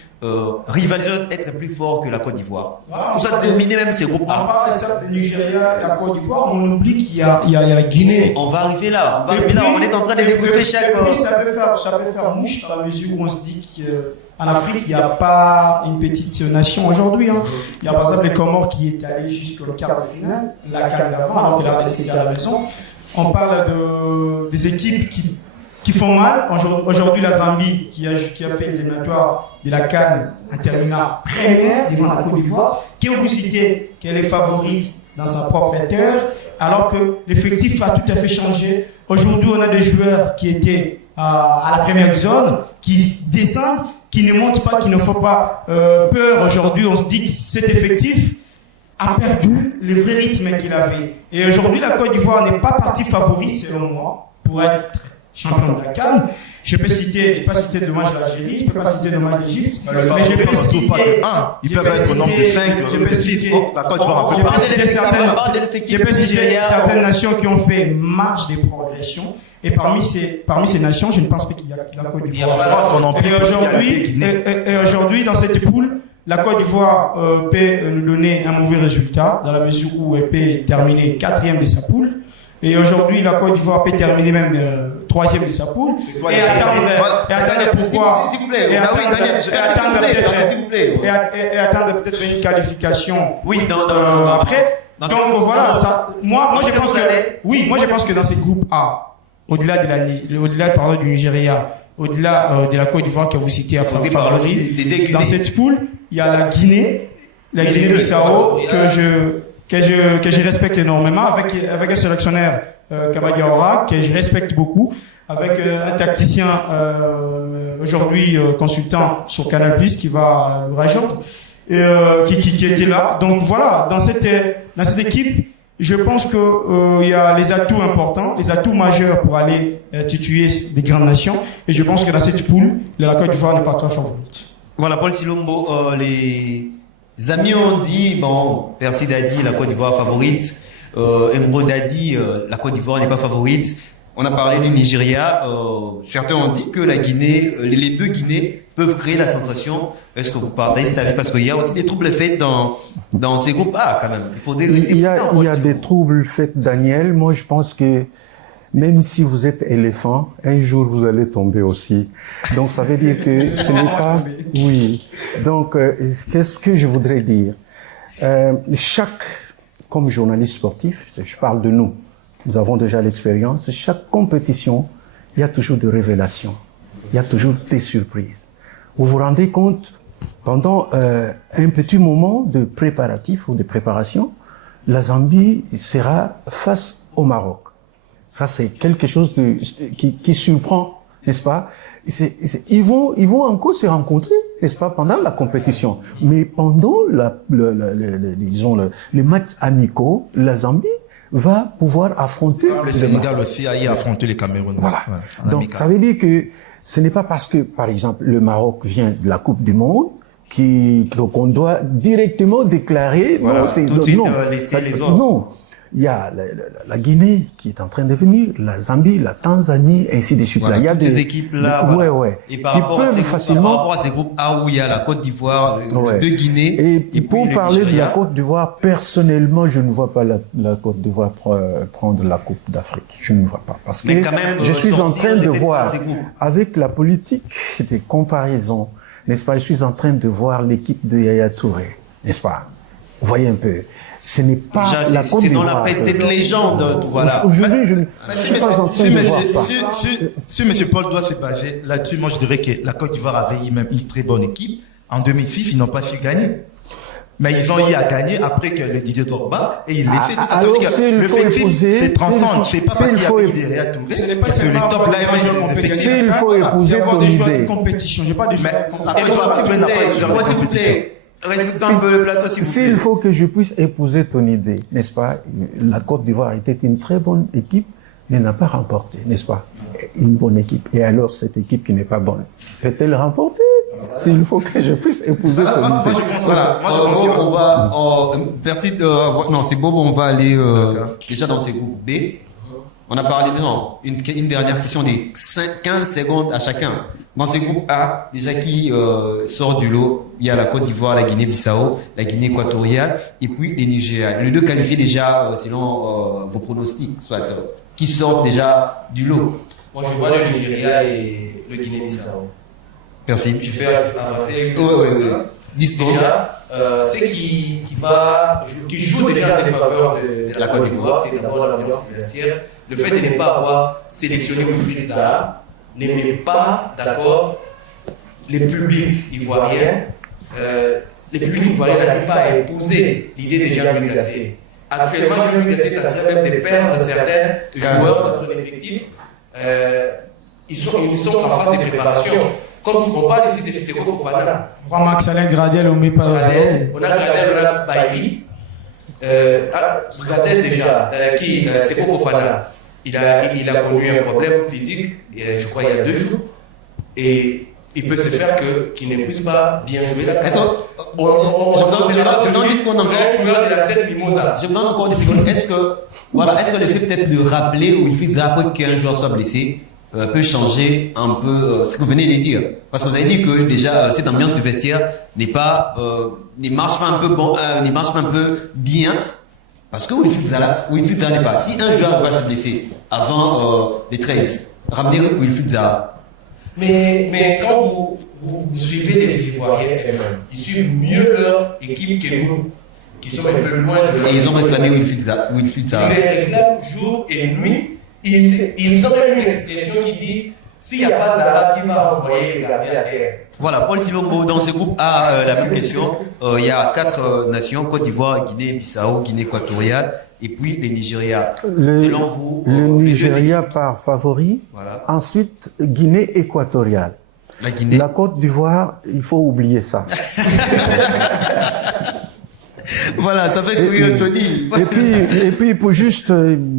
rivaliser, être plus forts que la Côte d'Ivoire. Pour ça, dominer même ces groupes On A. parle certes de Nigeria et la Côte d'Ivoire, mais on oublie qu'il y a la Guinée. On va arriver là. On est en train de débriefer chaque. Oui, ça peut faire mouche dans la mesure où on se dit qu'en Afrique, il n'y a pas une petite nation aujourd'hui. Hein. Il y a par exemple les Comores qui est allé jusqu'au quart de finale, la CAN d'avant, alors que la RDC est à la maison. On parle des équipes qui font mal. Aujourd'hui, la Zambie qui a fait l'éliminatoire de la CAN en terminant première devant la Côte d'Ivoire, qui vous citez qu'elle est favorite dans sa propre terre, alors que l'effectif a tout à fait changé. Aujourd'hui, on a des joueurs qui étaient à la première zone, qui descendent, qui ne montent pas, qui ne font pas peur. Aujourd'hui, on se dit que cet effectif a perdu le vrai rythme qu'il avait. Et aujourd'hui, la Côte d'Ivoire n'est pas partie favorite, selon moi, pour être champion de la CAN. Je peux pas citer le match de l'Algérie, je peux pas citer le match de l'Égypte, mais je peux citer ils peuvent être au nombre de 5, de 6. La Côte d'Ivoire en fait partie. Je peux citer certaines nations qui ont fait marche des progressions. Et parmi ces nations, je ne pense pas qu'il y a la Côte d'Ivoire. Et aujourd'hui, dans cette poule, la Côte d'Ivoire peut nous donner un mauvais résultat, dans la mesure où elle peut terminer 4e de sa poule. Et aujourd'hui, la Côte d'Ivoire peut terminer même 3e de sa poule. Et attendre peut-être une qualification. Oui, après. Donc voilà, moi je pense que dans ces groupes A, au-delà du Nigeria, au-delà de la Côte d'Ivoire que vous citez à favori, dans cette poule, il y a la Guinée-Bissau que je respecte énormément, avec un sélectionneur Kabadiaora que je respecte beaucoup, avec un tacticien aujourd'hui consultant sur Canal+ qui va le rejoindre, qui était là. Donc voilà, dans cette équipe, je pense que il y a les atouts importants, les atouts majeurs pour aller tuer des grandes nations, et je pense que dans cette poule, la Côte d'Ivoire n'est pas très favorite. Voilà, Paul Silombo, les amis ont dit, Perside a dit la Côte d'Ivoire favorite, Emeraude a dit la Côte d'Ivoire n'est pas favorite. On a parlé du Nigeria. Certains ont dit que la Guinée, les deux Guinées peuvent créer la sensation. Est-ce que vous partagez cet avis? Parce qu'il y a aussi des troubles faits dans ces groupes A, quand même. Il faut il y a des troubles faits, Daniel. Moi, je pense que même si vous êtes éléphant, un jour vous allez tomber aussi. Donc, ça veut dire que ce n'est pas... Oui. Donc, qu'est-ce que je voudrais dire? Comme journaliste sportif, je parle de nous. Nous avons déjà l'expérience. Chaque compétition, il y a toujours des révélations. Il y a toujours des surprises. Vous vous rendez compte, pendant un petit moment de préparatif ou de préparation, la Zambie sera face au Maroc. Ça, c'est quelque chose qui surprend, n'est-ce pas? Ils vont encore se rencontrer, n'est-ce pas, pendant la compétition. Mais pendant les matchs amicaux, la Zambie va pouvoir affronter le Sénégal aussi a y affronté les Cameroun. Voilà. Donc, ça veut dire que ce n'est pas parce que, par exemple, le Maroc vient de la Coupe du Monde qu'on doit directement déclarer. Voilà, non, c'est tout de suite laisser les autres. Non. Il y a la Guinée qui est en train de venir, la Zambie, la Tanzanie, ainsi de suite. Voilà, là, il y a des équipes là, ouais, et par qui rapport peuvent facilement. Par rapport à ces groupes A où il y a la Côte d'Ivoire, de Guinée, et pour parler de la Côte d'Ivoire, personnellement, je ne vois pas la Côte d'Ivoire prendre la Coupe d'Afrique. Je ne vois pas, parce que quand même, je suis en train de voir, des groupes. avec la politique de comparaison, n'est-ce pas? Je suis en train de voir l'équipe de Yaya Touré, n'est-ce pas? Vous voyez un peu. Ce n'est pas déjà, la Côte d'Ivoire. C'est cette légende, voilà. Aujourd'hui, je ne suis pas en train de voir ça. Si M. Paul doit se baser là-dessus, moi je dirais que la Côte d'Ivoire avait eu même une très bonne équipe. En 2006, ils n'ont pas su gagner. Mais ils ont eu à gagner après que le Didier Drogba, et il l'a fait. Alors, le fait c'est transcendant. C'est pas parce qu'il y a eu des Yaya Touré que le top là est fait. S'il faut épouser ton idée. Compétition, j'ai pas de Mais la Côte d'Ivoire n'a pas eu de compétition. Respectez un peu le plateau, s'il vous plaît. S'il faut que je puisse épouser ton idée, n'est-ce pas? La Côte d'Ivoire était une très bonne équipe, mais n'a pas remporté, n'est-ce pas? Une bonne équipe. Et alors, cette équipe qui n'est pas bonne, peut-elle remporter? S'il faut que je puisse épouser ton idée. Moi, je pense qu'on va... merci de... Non, c'est bon, on va aller déjà dans ces groupes B. On a parlé une dernière question des 15 secondes à chacun. Dans ce groupe A, déjà qui sort du lot, il y a la Côte d'Ivoire, la Guinée-Bissau, la Guinée équatoriale et puis les Nigeria. Les deux qualifiés déjà selon vos pronostics, soit qui sortent déjà du lot. Moi, je vois le Nigeria et le Guinée-Bissau. Merci. Je fais avancer. Déjà, ce qui joue déjà en défaveur de la Côte d'Ivoire, c'est d'abord l'ambiance financière. Le fait de ne pas avoir sélectionné Wilfried Zaha ne met pas d'accord les publics ivoiriens. Les publics ivoiriens n'arrivent pas à épouser l'idée de Jean-Louis Gasset. Actuellement, Jean-Louis Gasset est en train même de perdre certains joueurs dans son effectif. Ils sont en phase de préparation. Comme si on parle ici de Seko Fofana. On a Max Alain Gradel, on met pas dans on a Gradel, on a Bailly. Gradel déjà, Seko Fofana. Il a connu un problème physique, je crois, il y a 2 jours. Et il peut se faire qu'il ne puisse pas bien jouer la carte. Je vous donne 10 secondes encore. Je vous donne encore 10 secondes. Est-ce que le fait peut-être de rappeler ou il fait après qu'un joueur soit blessé peut changer un peu ce que vous venez de dire? Parce que vous avez dit que déjà cette ambiance de vestiaire ne marche pas un peu bien. Parce que Wilfried Zaha n'est pas. Si un joueur va se blesser avant les 13, ramenez Wilfried Zaha. Mais quand vous suivez les Ivoiriens eux-mêmes, ils suivent mieux leur équipe que nous, qui sommes un peu loin de. Et ils ont réclamé Wilfried Zaha. Ils les réclament jour et nuit. Ils ont même une expression qui dit s'il n'y a pas Zaha, qui va envoyer le gardien à terre. Voilà, Paul Sivongo, dans ce groupe A, la même question. Il y a 4 nations, Côte d'Ivoire, Guinée-Bissau, Guinée équatoriale, et puis les Nigeria. Selon vous, le Nigeria par favori. Voilà. Ensuite, Guinée équatoriale. La Côte d'Ivoire, il faut oublier ça. Voilà, ça fait sourire Tony. Et puis pour juste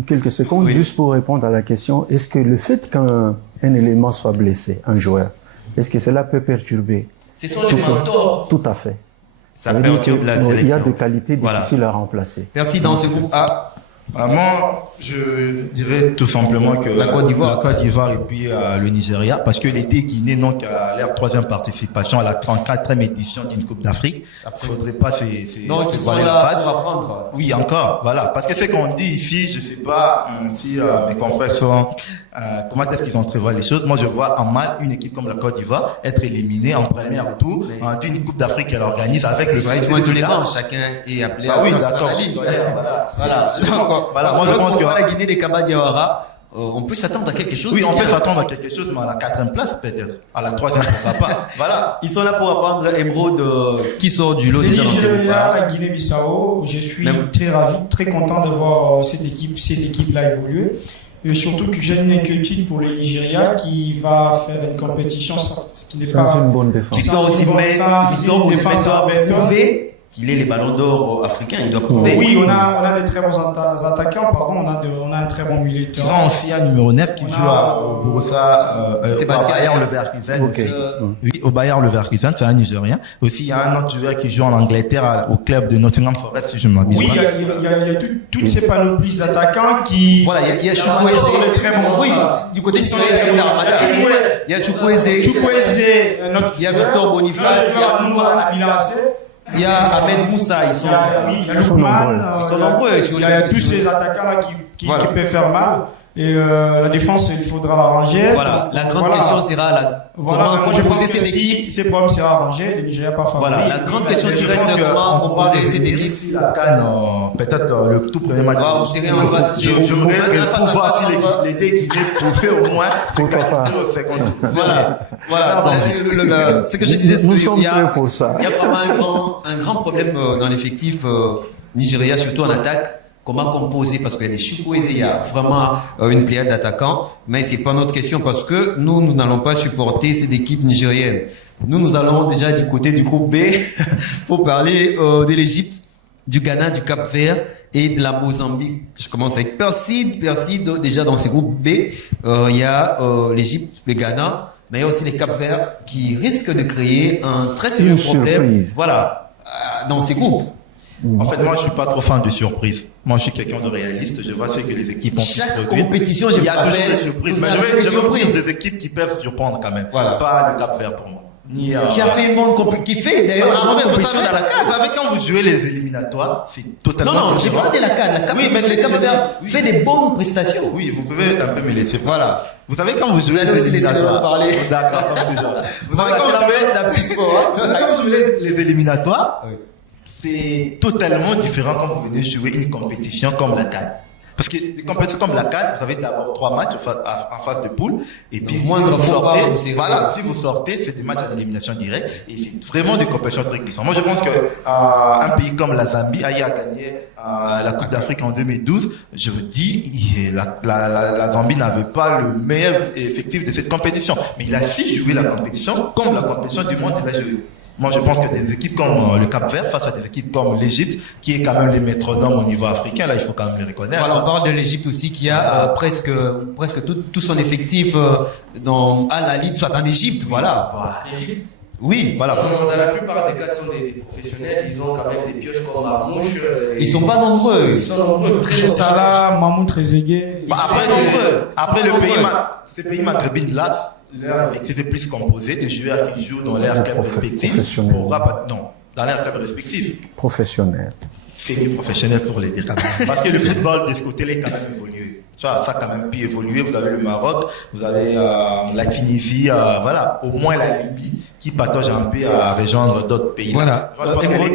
quelques secondes, juste pour répondre à la question, est-ce que le fait qu'un élément soit blessé, un joueur, est-ce que cela peut perturber? Ce sont les mentors. Tout à fait. Ça perturbe la sélection. Il y a des qualités difficiles à remplacer. Merci. Dans ce groupe A, Moi, je dirais tout simplement que la Côte d'Ivoire et puis le Nigeria, parce que les deux Guinées n'ont qu'à leur troisième participation à la 34e édition d'une Coupe d'Afrique. Il ne faudrait pas se voiler la face. Oui, encore, voilà. Parce que ce qu'on dit ici, je ne sais pas si mes confrères sont... comment est-ce qu'ils entrevoient les choses? Moi, je vois en mal une équipe comme la Côte d'Ivoire être éliminée en premier tour d'une Coupe d'Afrique qu'elle organise avec le... Il faut être tolérant, chacun est appelé à oui, d'accord. Voilà, moi je pense que la Guinée des Kaba-Diawara, on peut s'attendre à quelque chose. Oui, on peut s'attendre à quelque chose, mais à la 4e place peut-être. À la 3e, pourquoi pas. Voilà. Ils sont là pour apprendre Emeraude qui sort du lot déjà dans ces groupes. La Guinée-Bissau, je suis très ravi, très content de voir ces équipes-là évoluer. Et surtout que j'ai une inquiétude pour le Nigeria qui va faire une compétition qui n'est pas une bonne défense. Victor Osimhen doit prouver qu'il est les ballons d'or africains, il doit prouver. Oui, on a de très bons attaquants, on a un très bon milieu de terrain. Ils ont aussi un numéro 9 qui joue au Borussia, au Bayern Leverkusen. Oui, au Bayern Leverkusen, c'est un Nigérien. Aussi, il y a un autre joueur qui joue en Angleterre au club de Nottingham Forest, si je ne m'abuse pas. Oui, il y a toutes ces panoplies d'attaquants qui... Voilà, il y a Chukwueze. Oui, du côté du il y a Chukwueze. Il y a Victor Boniface. Il y a Nouma il y a Ahmed Moussa, ils sont nombreux. Il y a tous ces attaquants-là qui peuvent faire mal. Et la défense, il faudra l'arranger. Voilà, la grande question sera comment composer cette équipe. Ces problèmes sera arrangé, le Nigeria pas favori. Voilà, la grande question qui reste comment composer cette équipe. Si la CAN, peut-être le tout premier match. J'aimerais pouvoir si les deux Guinées pouvaient au moins. Pourquoi pas. Voilà. Ce que je disais, c'est qu'il y a vraiment un grand problème dans l'effectif Nigeria, surtout en attaque. Comment composer, parce qu'il y a des Chukwueze, il y a vraiment une pléiade d'attaquants, mais c'est pas notre question parce que nous n'allons pas supporter cette équipe nigérienne. Nous allons déjà du côté du groupe B pour parler de l'Égypte, du Ghana, du Cap-Vert et de la Mozambique. Je commence avec Perside, déjà dans ce groupe B, il y a l'Égypte, le Ghana, mais il y a aussi les Cap-Vert qui risquent de créer un très sérieux problème. Voilà, dans ces groupes. En fait, moi, je suis pas trop fan de surprises. Moi, je suis quelqu'un de réaliste. Je vois ce que les équipes ont pu produire. Chaque compétition, il y a toujours des surprises. Mais je veux dire des équipes qui peuvent surprendre quand même. Voilà. Pas le Cap-Vert pour moi. Qui a fait une bonne compétition, qui fait d'ailleurs une bonne compétition dans la CAN. Vous savez, quand vous jouez les éliminatoires, c'est totalement différent. Non, j'ai pas de la CAN. Oui, mais le Cap-Vert fait des bonnes prestations. Oui, vous pouvez un peu me laisser. Voilà. Vous savez, quand vous jouez les éliminatoires. Parler. D'accord, comme toujours. Vous savez, quand vous jouez les éliminatoires, c'est totalement différent quand vous venez jouer une compétition comme la CAN. Parce que des compétitions comme la CAN, vous avez d'abord 3 matchs en phase de poule, et puis si vous sortez, c'est des matchs en élimination directe, et c'est vraiment des compétitions très glissantes. Moi, je pense qu'un pays comme la Zambie a gagné la Coupe d'Afrique en 2012. Je vous dis, la Zambie n'avait pas le meilleur effectif de cette compétition, mais il a su jouer la compétition comme la compétition du monde de la joué. Moi, je pense que des équipes comme le Cap-Vert, face à des équipes comme l'Égypte, qui est quand même les métronomes au niveau africain, là, il faut quand même les reconnaître. Voilà, on parle de l'Égypte aussi, qui a presque tout son effectif à la Ligue, soit en Égypte, voilà. L'Égypte. Oui, voilà. Dans la plupart des cas, ce sont des professionnels, ils ont quand même des pioches comme Marmouche. Ils sont pas nombreux. Ils sont nombreux. Salah, Mahmoud Trezeguet. Après, ces pays maghrébins là, leur effectif est plus composé des joueurs qui jouent dans leur club respectif. Dans leur club respectif. Professionnel. Semi-professionnel pour les dire. Parce que le football de ce côté-là est quand même évolué. Ça a quand même pu évoluer. Vous avez le Maroc, vous avez la Tunisie, voilà, au moins la Libye qui patauge un peu à rejoindre d'autres pays. Voilà. Je pense que les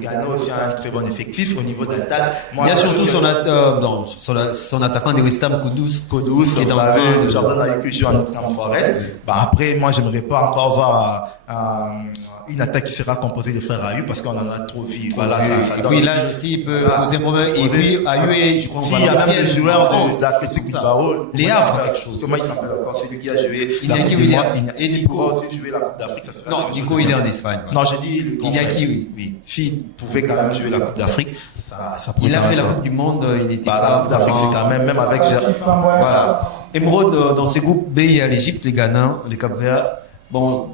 Ghana aussi a un très bon effectif au niveau d'attaque. Il y a surtout son attaquant de West Ham, Kudus, qui est dans Jordan Ayew qui joue en Nottingham Forest. Après, moi, j'aimerais pas encore voir une attaque qui sera composée de frères Ayew parce qu'on en a trop vu. Voilà, et puis l'âge aussi peut poser un problème. Et puis Ayew, je crois qu'on va il y a même des joueurs de l'Athletic Bilbao. Les Havres, quelque chose. Comment il s'appelle encore? C'est lui qui a joué. Iñaki Williams. Et Nico aussi joué la Coupe d'Afrique. Non, Nico, il est en Espagne. Non, j'ai dit Iñaki, oui. S'il pouvait quand même jouer la Coupe d'Afrique, ça pourrait. Il a fait la Coupe du Monde, il était pas. La Coupe d'Afrique, c'est quand même avec. Voilà. Émeraude, dans ce groupe B, il y a l'Égypte, le Ghana, le Cap-Vert. bon,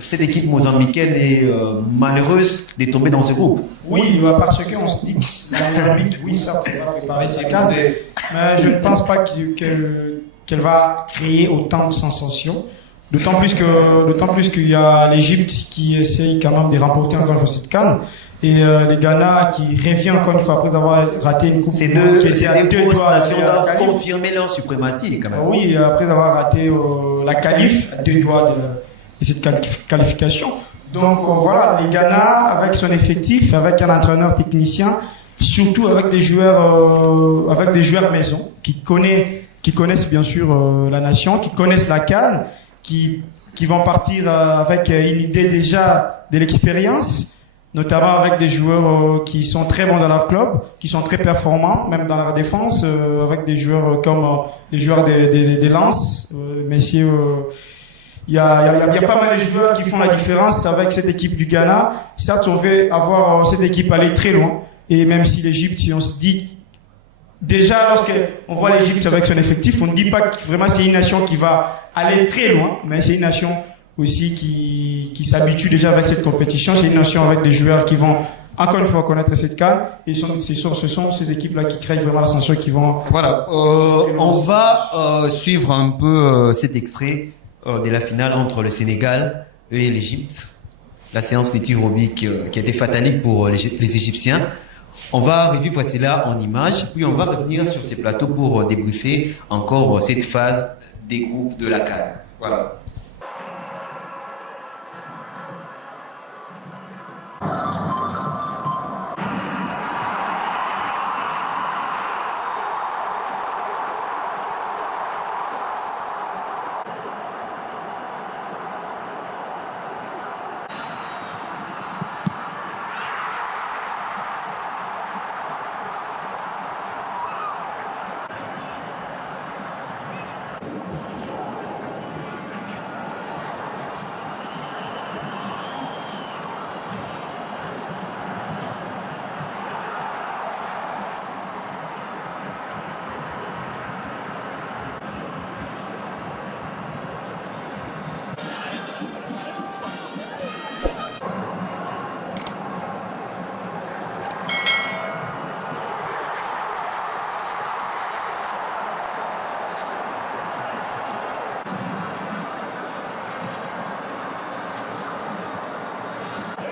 cette équipe mozambicaine est malheureuse de tomber dans ce groupe. Oui, parce qu'on se dit que dans le but, oui, ça, on va préparer ses cas, mais je ne pense pas qu'elle va créer autant de sensations. D'autant plus qu'il y a l'Égypte qui essaye quand même de remporter encore une fois cette CAN. Et les Ghana qui revient encore une fois après avoir raté une coupe. Ces deux grosses nations doivent confirmer leur suprématie quand même. Oui, après avoir raté la qualif, à 2 doigts de cette qualification. Donc voilà, les Ghana avec son effectif, avec un entraîneur technicien, surtout avec des joueurs maison qui connaissent bien sûr la nation, qui connaissent la CAN, qui vont partir avec une idée déjà de l'expérience, notamment avec des joueurs qui sont très bons dans leur club, qui sont très performants, même dans leur défense, avec des joueurs comme les joueurs des Lens, messieurs. Il y a pas mal de joueurs qui font la différence avec cette équipe du Ghana. Certes, on veut avoir cette équipe aller très loin, et même si l'Égypte, on se dit déjà, lorsqu'on voit l'Égypte avec son effectif, on ne dit pas que vraiment c'est une nation qui va aller très loin, mais c'est une nation aussi qui s'habitue déjà avec cette compétition. C'est une nation avec des joueurs qui vont encore une fois connaître cette CAN. Et ce sont ces équipes-là qui créent vraiment l'ascension qui vont... Voilà, on va suivre un peu cet extrait de la finale entre le Sénégal et l'Égypte. La séance des tirs au but qui a été fatalique pour les Égyptiens. On va revivre cela en images, puis on va revenir sur ces plateaux pour débriefer encore cette phase des groupes de la CAN. Voilà.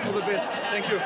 All the best. Thank you.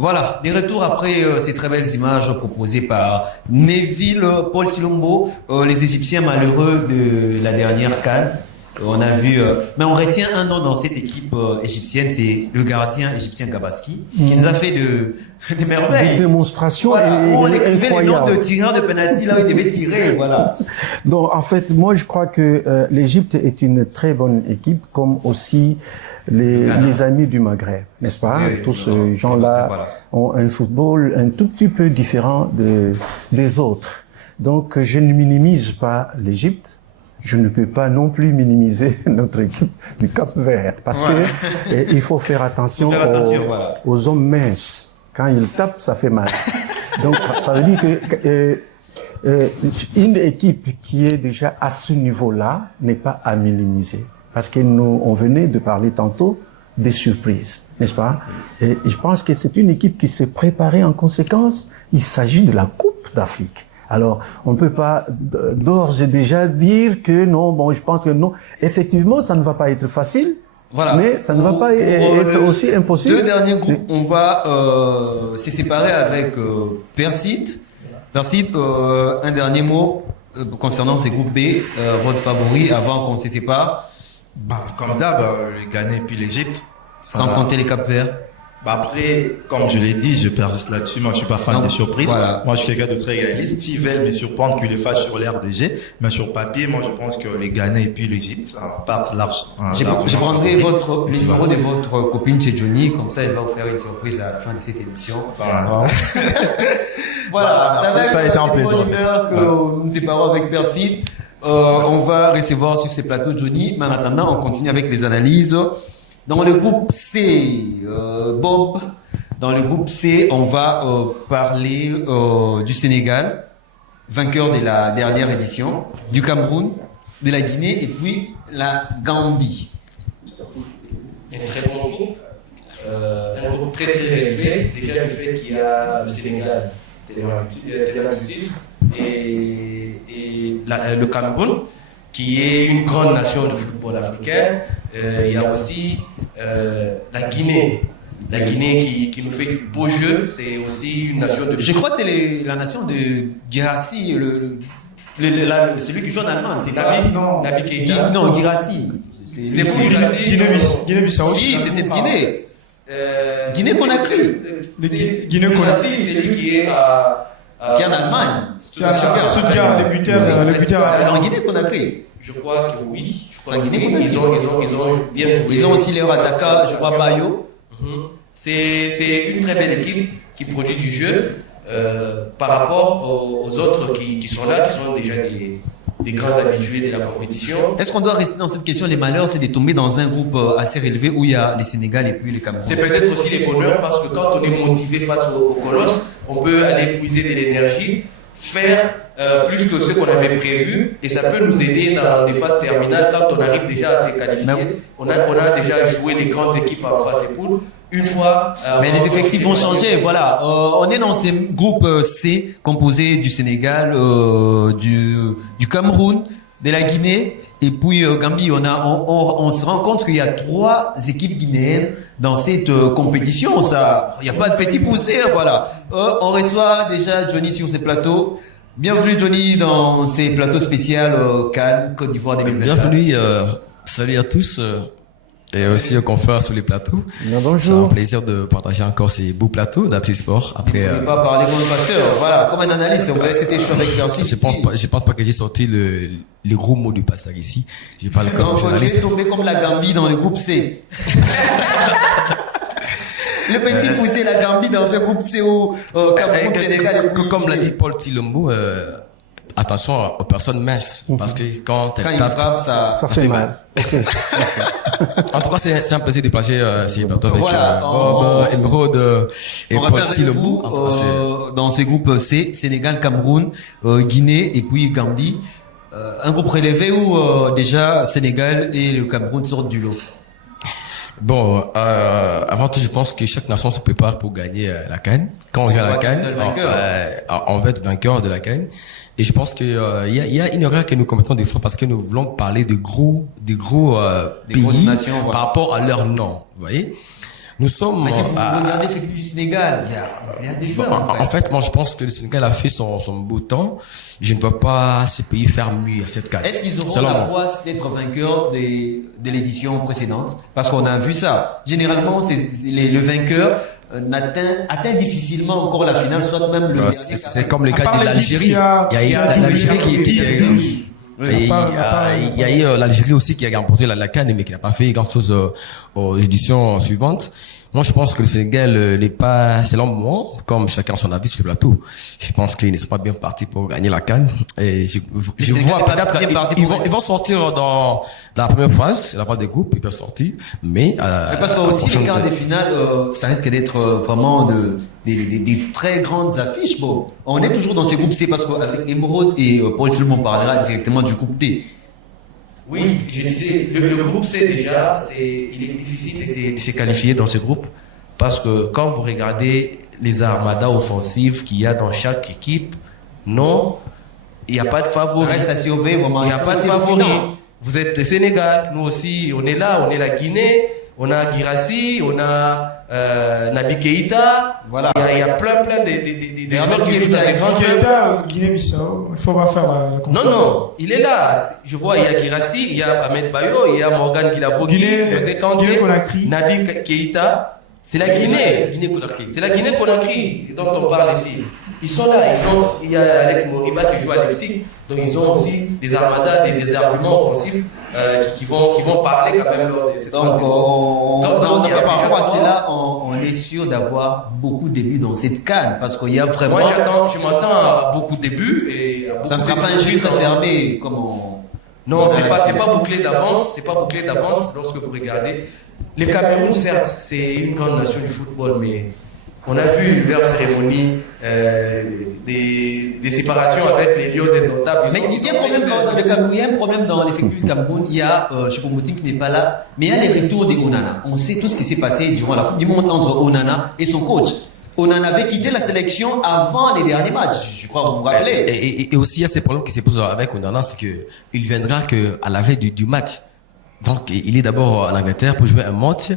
Voilà, des retours après ces très belles images proposées par Neville Paul Silombo, les Égyptiens malheureux de la dernière CAN. On a vu, mais on retient un nom dans cette équipe égyptienne, c'est le gardien égyptien Gabaski, qui nous a fait des merveilles. Des démonstrations. Voilà, on écrivait les noms de tireurs de penalty là où ils devaient tirer, voilà. Donc en fait, moi je crois que l'Égypte est une très bonne équipe, comme aussi les amis du Maghreb, n'est-ce pas? Oui, tous ces gens-là voilà. ont un football un tout petit peu différent des autres. Donc je ne minimise pas l'Égypte. je ne peux pas non plus minimiser notre équipe du Cap-Vert parce que il faut faire attention, aux hommes minces. Quand ils tapent, ça fait mal. Donc, ça veut dire que une équipe qui est déjà à ce niveau-là n'est pas à minimiser. Parce que on venait de parler tantôt des surprises, n'est-ce pas? Et je pense que c'est une équipe qui s'est préparée en conséquence. Il s'agit de la Coupe d'Afrique. Alors, on ne peut pas d'ores et déjà dire que non, bon, je pense que non. Effectivement, ça ne va pas être facile. Voilà. Mais ça ne va pas être aussi impossible. Deux derniers groupes, on va se séparer avec Persid. Persid, un dernier mot concernant ces groupes B, votre favori avant qu'on se sépare. Comme d'hab, le Ghana et puis l'Égypte. Sans compter les Cap-Verts. Après, comme je l'ai dit, je persiste là-dessus. Moi, je suis pas fan des surprises. Voilà. Moi, je suis quelqu'un de très réaliste. S'ils veulent me surprendre qu'ils le fassent sur l'air de jeu, mais sur papier, moi, je pense que les Ghana et puis l'Égypte partent large. Je prendrai le numéro de votre copine chez Johnny, comme ça, elle va vous faire une surprise à la fin de cette émission. Voilà, ça a été un plaisir. Que nous nous séparons avec Persid. On va recevoir sur ces plateaux Johnny, mais en attendant, on continue avec les analyses. Dans le groupe C, Bob, dans le groupe C, on va parler du Sénégal, vainqueur de la dernière édition, du Cameroun, de la Guinée et puis la Gambie. Un très bon groupe, un groupe très très relevé, déjà du fait qu'il y a le Sénégal, et le Cameroun, qui est une grande nation de football africain. Il y a aussi la Guinée. La Guinée qui nous fait du beau jeu, c'est aussi une nation de... Je crois que c'est la nation de Guirassy, celui qui joue en Allemagne. Nabi Keita. Non, Guirassy. C'est pour Guinée-Bissau. Si, c'est cette Guinée. Guinée-Conakry. Guinée-Conakry, c'est lui qui est qui est en Allemagne. Stuttgart, les buteurs. C'est en Guinée-Conakry. Je crois que oui. Ils ont bien joué. Ils ont aussi leur attaquant, je crois, Bayo. C'est une très belle équipe qui produit du jeu par rapport aux autres qui sont là, qui sont déjà des grands habitués de la compétition. Est-ce qu'on doit rester dans cette question? Les malheurs, c'est de tomber dans un groupe assez relevé où il y a les Sénégal et puis les Cameroun. C'est peut-être aussi les bonheurs parce que quand on est motivé face au Colosse, on peut aller puiser de l'énergie, faire plus que ce qu'on avait prévu, et ça peut nous aider dans des phases terminales quand on arrive déjà à se qualifier. On a déjà joué les grandes équipes en phase des poules. Une fois. Mais les effectifs vont changer, voilà. On est dans ce groupe C composé du Sénégal, du Cameroun, de la Guinée et puis Gambie. On se rend compte qu'il y a 3 équipes guinéennes dans cette compétition. Il n'y a pas de petit poussé, voilà. On reçoit déjà Johnny sur ces plateaux. Bienvenue Johnny dans ces plateaux spéciaux Cannes, Côte d'Ivoire 2024. Bienvenue, salut à tous. Et aussi aux confrères sur les plateaux. Bonjour. C'est un plaisir de partager encore ces beaux plateaux d'Apsi Sport. Après, ne pas parler comme un pasteur. Voilà, comme un analyste, on va c'était chaud avec Bercy. Je pense pas que j'ai sorti les gros mots du pasteur ici. J'ai pas le cas. Non, je vais tomber comme la Gambie dans le groupe C. Le petit poussé, la Gambie dans un groupe C au Cameroun, Sénégal. Comme l'a dit Paul Tilombo, attention aux personnes minces, parce que quand il frappe, ça fait mal. En tout cas, c'est un plaisir de passer ces plateaux avec Bob, Emeraude et Paul Tilombo. Dans ces groupes C, Sénégal, Cameroun, Guinée et puis Gambie. Un groupe relevé où déjà Sénégal et le Cameroun sortent du lot. Bon, avant tout, je pense que chaque nation se prépare pour gagner la CAN. Quand on vient à la CAN, on va être vainqueur de la CAN. Et je pense que il y a une erreur que nous commettons des fois parce que nous voulons parler de gros pays nations, par rapport à leur nom. Vous voyez, nous sommes. Mais si vous regardez l'effectif du Sénégal, il y a des joueurs. En fait, moi, je pense que le Sénégal a fait son beau temps. Je ne vois pas ce pays faire mieux à cette CAN. Est-ce qu'ils auront la poisse d'être vainqueurs de l'édition précédente? Parce qu'on a vu ça. Généralement, le vainqueur atteint difficilement encore la finale, soit même le. C'est comme le cas de l'Algérie. Il y a l'Algérie qui il y a eu l'Algérie aussi qui a remporté la CAN mais qui n'a pas fait grand chose aux éditions suivantes. Moi, je pense que le Sénégal n'est pas, selon moi, comme chacun son avis sur le plateau. Je pense qu'ils ne sont pas bien partis pour gagner la CAN. Et je vois peut-être ils vont sortir dans la première phase, la phase des groupes, ils peuvent sortir. Mais parce que aussi les quarts des finales, ça risque d'être vraiment des très grandes affiches. Bon, on est toujours dans ces groupes C parce qu'avec Emeraude et Paul Silom, on parlera directement du groupe D. Oui, je disais, le groupe C déjà, il est difficile de se qualifier dans ce groupe parce que quand vous regardez les armadas offensives qu'il y a dans chaque équipe, non, il n'y a pas de favori. Ça reste à surveiller vraiment. Il n'y a pas de favori. Vous êtes le Sénégal, nous aussi, on est là, on est la Guinée, on a Guirassy, on a Naby Keïta. Voilà. Il y a plein de joueurs qui jouent dans les grands clubs. Guinée-Bissau, il faut pas faire la comparaison. Non, il est là. Je vois, il y a Guirassy, il y a Ahmed Bayo, il y a Morgan Guilavogui, José Kandé, Naby Keïta. C'est la Guinée. C'est la Guinée-Conakry dont on parle ici. Ils sont là, il y a Alex Moriba qui joue à Leipzig, donc ils ont aussi des armadas, des arguments offensifs qui vont parler quand même lors de cette phase. Donc, par rapport à cela, on est sûr d'avoir beaucoup de débuts dans cette CAN parce qu'il y a vraiment. Moi, je m'attends à beaucoup de débuts et ça ne sera pas un chiffre fermé comme on. Non, c'est pas bouclé d'avance. C'est pas bouclé d'avance lorsque vous regardez. Le Cameroun, certes, c'est une grande nation du football, mais on a vu leur cérémonie des séparations avec les Lions indomptables. Mais il y a un problème dans le Cameroun, il y a un problème dans l'effectif du Cameroun. Il y a Choupo-Moting qui n'est pas là, mais il y a les retours de Onana. On sait tout ce qui s'est passé durant la Coupe du Monde entre Onana et son coach. Onana avait quitté la sélection avant les derniers matchs, je crois, vous vous rappelez. Et aussi, il y a ces problèmes qui se posent avec Onana, c'est qu'il viendra qu'à la veille du match. Donc, il est d'abord en Angleterre pour jouer un match.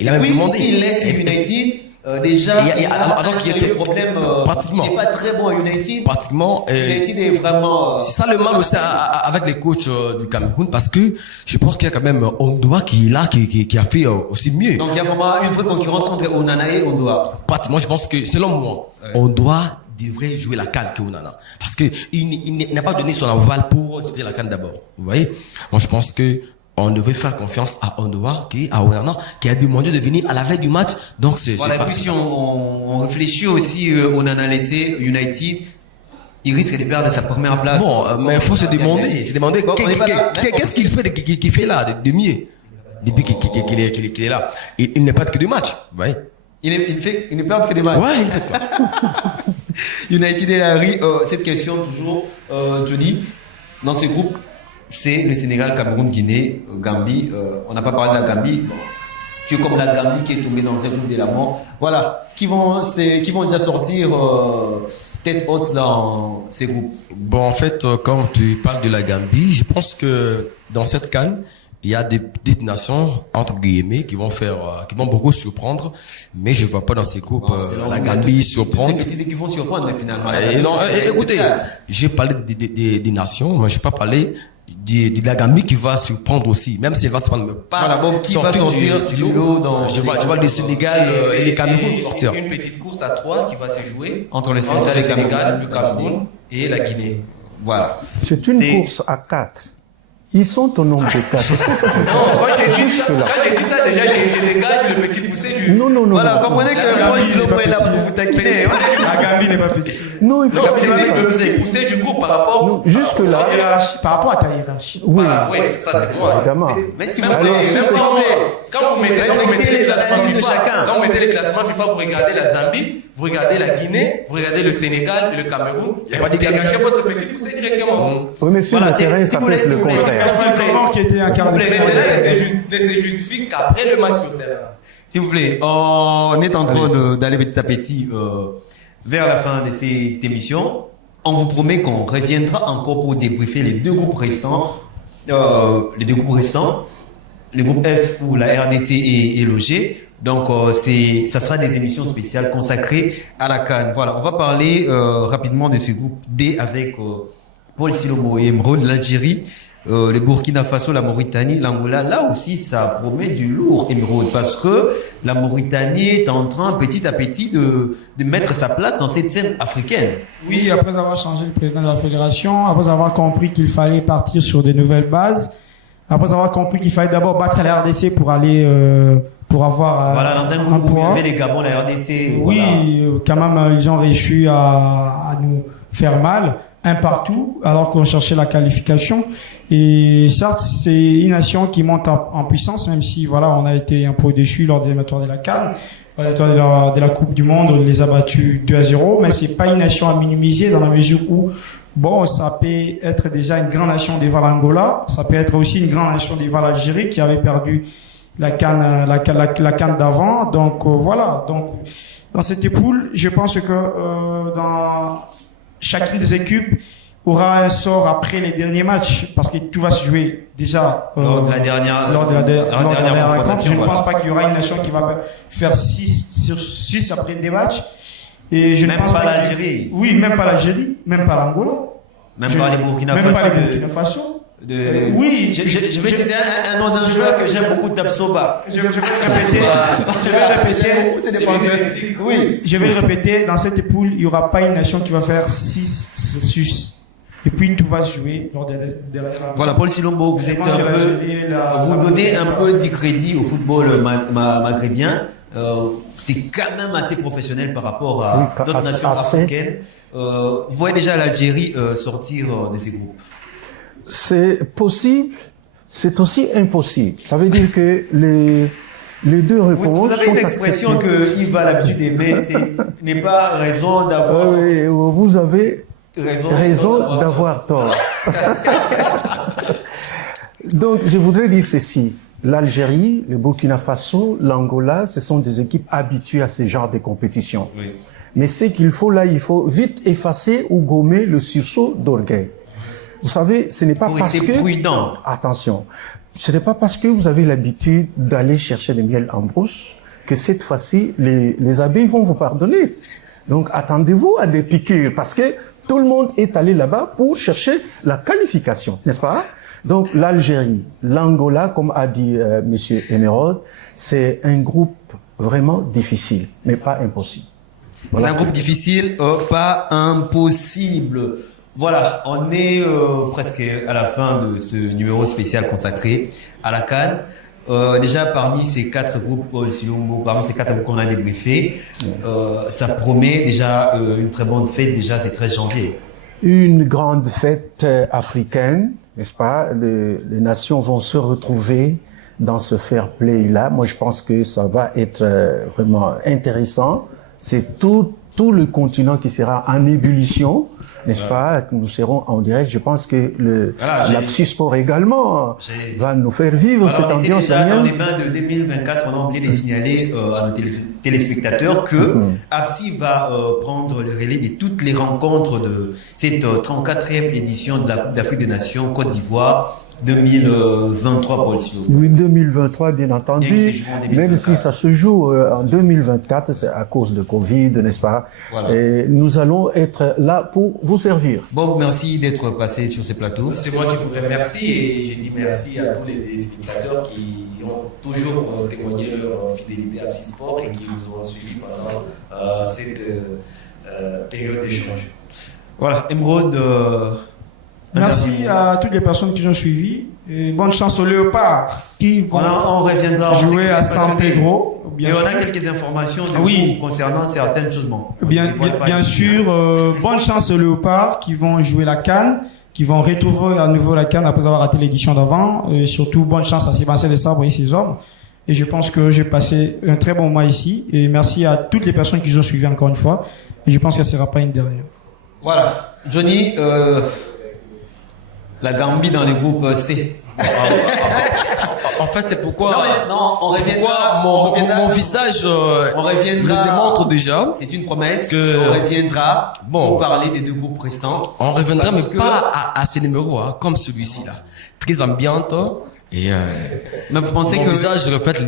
Il a même demandé. S'il laisse United, déjà, il y a un problème. Pratiquement. Il n'est pas très bon à United. Pratiquement. United est vraiment. C'est ça le mal aussi avec les coachs du Cameroun, parce que je pense qu'il y a quand même Ondoa qui est là, qui a fait aussi mieux. Donc, il y a vraiment une vraie concurrence entre Onana et Ondoa. Pratiquement, je pense que, selon moi, Ondoa devrait jouer la CAN que Onana. Parce qu'il n'a pas donné son aval pour jouer la CAN d'abord. Vous voyez? Moi, je pense que on devait faire confiance à Ondoa, à Onana, qui a demandé de venir à la veille du match. Donc, voilà, et puis si on réfléchit aussi, Onana laissé United, il risque de perdre sa première place. Bon, mais il faut se demander, qu'est-ce qu'il fait là, de mieux, depuis qu'il est là. Il n'est pas que de match, vous voyez. Il ne perd que des matchs. Ouais, il ne perd pas. United et Larry, cette question toujours, Johnny, dans ces groupes, c'est le Sénégal, Cameroun, Guinée, Gambie. On n'a pas parlé de la Gambie. Qui est comme la Gambie qui est tombée dans un groupe de la mort. Voilà. Qui vont déjà sortir tête haute dans ces groupes. Bon, en fait, comme tu parles de la Gambie, je pense que dans cette CAN, il y a des petites nations, entre guillemets, qui vont beaucoup surprendre, mais je ne vois pas dans ces groupes la Gambie surprendre. Des petites qui vont surprendre, finalement. Écoutez, j'ai parlé des nations, mais je n'ai pas parlé de la Gambie qui va surprendre aussi, même si elle va se prendre pas qui va sortir du lot dans je vois le Sénégal et les Cameroun sortir. Une petite course à 3 qui va se jouer entre le Sénégal, le Cameroun et la Guinée. Voilà. C'est une course à 4. Ils sont au nombre de 4. Non, quand j'ai dit ça, déjà, je dégage le petit poussé du. Non. Voilà, comprenez que Paul Silom est là pour vous taquiner. La Gambie n'est pas petite. Non, il faut pas le petit poussé du groupe par rapport. Non, jusque-là. Par rapport à ta hiérarchie. Oui, ça c'est moi. Évidemment. Mais si vous voulez, quand vous mettez les classements FIFA, vous regardez la Zambie, vous regardez la Guinée, vous regardez le Sénégal et le Cameroun. Il n'y a pas de dégagez votre petit poussé directement. Oui, mais sur le terrain, ça peut être le contraire. Qui était incarné. Mais cela ne se justifie qu'après le match sur le terrain. S'il vous plaît, on est en train d'aller petit à petit vers la fin de cette émission. On vous promet qu'on reviendra encore pour débriefer les deux groupes restants. Le groupe F où la RDC est logée. Donc, ça sera des émissions spéciales consacrées à la CAN. Voilà, on va parler rapidement de ce groupe D avec Paul Silomo et Emeraude, l'Algérie. Le Burkina Faso, la Mauritanie, l'Angola, là aussi ça promet du lourd, Emeraude, parce que la Mauritanie est en train petit à petit de mettre sa place dans cette scène africaine. Oui, après avoir changé le président de la fédération, après avoir compris qu'il fallait partir sur des nouvelles bases, après avoir compris qu'il fallait d'abord battre la RDC pour aller pour avoir voilà, dans un groupe où il y avait les Gabon, la RDC. Oui, voilà. Quand même, ils ont réussi à nous faire mal, un partout, alors qu'on cherchait la qualification. Et certes, c'est une nation qui monte en puissance, même si voilà, on a été un peu déçus lors des éliminatoires de la CAN. De la Coupe du Monde, on les a battus 2-0, mais c'est pas une nation à minimiser dans la mesure où, bon, ça peut être déjà une grande nation devant l'Angola, ça peut être aussi une grande nation devant l'Algérie qui avait perdu la CAN d'avant. Donc voilà. Donc dans cette poule, je pense que dans chacune des équipes aura un sort après les derniers matchs, parce que tout va se jouer déjà lors de la dernière rencontre. Je ne pense pas qu'il y aura une nation qui va faire 6 après des matchs. Et je même ne pense pas l'Algérie. Oui, même pas l'Algérie, même pas l'Angola. Même pas les Burkina Faso. Même pas les Burkina Faso. Oui, je vais citer un nom d'un joueur que j'aime beaucoup, Tapsoba. Je vais répéter. Oui, je vais le répéter. Dans cette poule, il n'y aura pas une nation qui va faire 6 et puis tout va se jouer lors des voilà, Paul Silombo, vous êtes vous donnez un peu du crédit au football maghrébien. C'est quand même assez professionnel par rapport à d'autres nations africaines. Vous voyez déjà l'Algérie sortir de ces groupes. C'est possible, c'est aussi impossible. Ça veut dire que les deux réponses vous avez une expression que Yves a l'habitude d'aimer, c'est n'est pas raison d'avoir oui, vous avez raison d'avoir tort. Donc, je voudrais dire ceci. L'Algérie, le Burkina Faso, l'Angola, ce sont des équipes habituées à ce genre de compétition. Oui. Mais c'est qu'il faut là, il faut vite effacer ou gommer le sursaut d'orgueil. Vous savez, ce n'est pas parce que... prudent. Attention. Ce n'est pas parce que vous avez l'habitude d'aller chercher des miels en brousse que cette fois-ci, les abeilles vont vous pardonner. Donc, attendez-vous à des piqûres parce que tout le monde est allé là-bas pour chercher la qualification, n'est-ce pas? Donc, l'Algérie, l'Angola, comme a dit Monsieur Emeraude, c'est un groupe vraiment difficile, mais pas impossible. Voilà, c'est un groupe difficile, pas impossible. Voilà, on est presque à la fin de ce numéro spécial consacré à la CAN. Déjà, parmi ces 4 groupes, parmi ces 4 groupes qu'on a débriefés, ça promet déjà une très bonne fête, déjà, c'est 13 janvier. Une grande fête africaine, n'est-ce pas? Les nations vont se retrouver dans ce fair play-là. Moi, je pense que ça va être vraiment intéressant. C'est tout le continent qui sera en ébullition, n'est-ce pas? Nous serons en direct. Je pense que l'Absi Sport également va nous faire vivre cette ambiance. Déjà dans les bains de 2024, on a oublié de signaler à nos téléspectateurs que Absi va prendre le relais de toutes les rencontres de cette 34e édition de la Coupe d'Afrique des Nations Côte d'Ivoire 2023, Paul Silo. Oui, 2023, bien entendu. Même si ça se joue en 2024, c'est à cause de Covid, n'est-ce pas? Voilà. Et nous allons être là pour vous servir. Bob, merci d'être passé sur ces plateaux. C'est moi qui vous remercie et j'ai dit merci à tous les téléspectateurs qui ont toujours témoigné leur fidélité à Absi Sport et qui nous ont suivis pendant cette période d'échange. Voilà, Emeraude. Merci à toutes les personnes qui ont suivi. Et bonne chance aux Léopards qui vont on reviendra jouer à San Pedro. Et on a quelques informations concernant certaines choses. Bien sûr, bonne chance aux Léopards qui vont jouer la CAN, qui vont retrouver à nouveau la CAN après avoir raté l'édition d'avant. Et surtout, bonne chance à Sébastien Desabre et ses hommes. Et je pense que j'ai passé un très bon mois ici. Et merci à toutes les personnes qui ont suivi encore une fois. Et je pense que ce ne sera pas une dernière. Voilà. Johnny, la Gambie dans le groupe C. En fait, c'est pourquoi. On reviendra. Mon visage le démontre déjà. C'est une promesse. On reviendra pour parler des 2 groupes restants. On reviendra, mais pas à ces numéros, comme celui-ci là. Très ambiante. Et mais vous pensez mon que visage reflète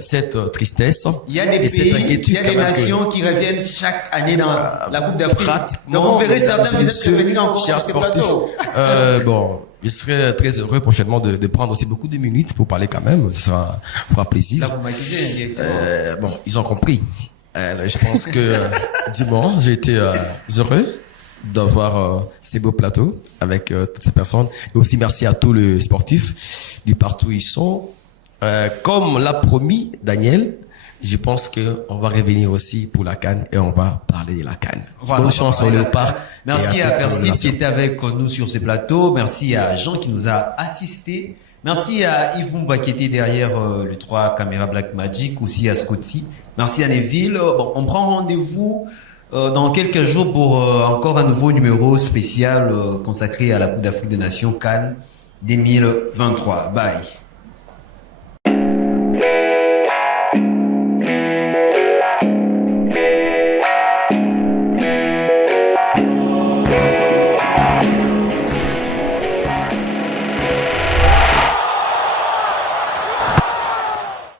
cette tristesse. Il y a des pays, il y a des nations qui reviennent chaque année dans la Coupe d'Afrique. Donc vous verrez certains visages revenir encore sur ces plateaux. Bon, je serai très heureux prochainement de prendre aussi beaucoup de minutes pour parler quand même. Ça fera plaisir. Là, vous m'accusez, bon, ils ont compris. Je pense que dimanche, j'ai été heureux d'avoir ces beaux plateaux avec toutes ces personnes. Et aussi merci à tous les sportifs du partout où ils sont. comme l'a promis Daniel, je pense qu'on va revenir aussi pour la CAN et on va parler de la CAN. Voilà. Bonne chance au Léopard. Merci à Percy qui était avec nous sur ce plateau. Merci à Jean qui nous a assistés. Merci à Yves Mumba qui était derrière le 3 caméra Blackmagic, aussi à Scotty. Merci à Neville. Bon, on prend rendez-vous dans quelques jours pour encore un nouveau numéro spécial consacré à la Coupe d'Afrique des Nations CAN 2023. Bye.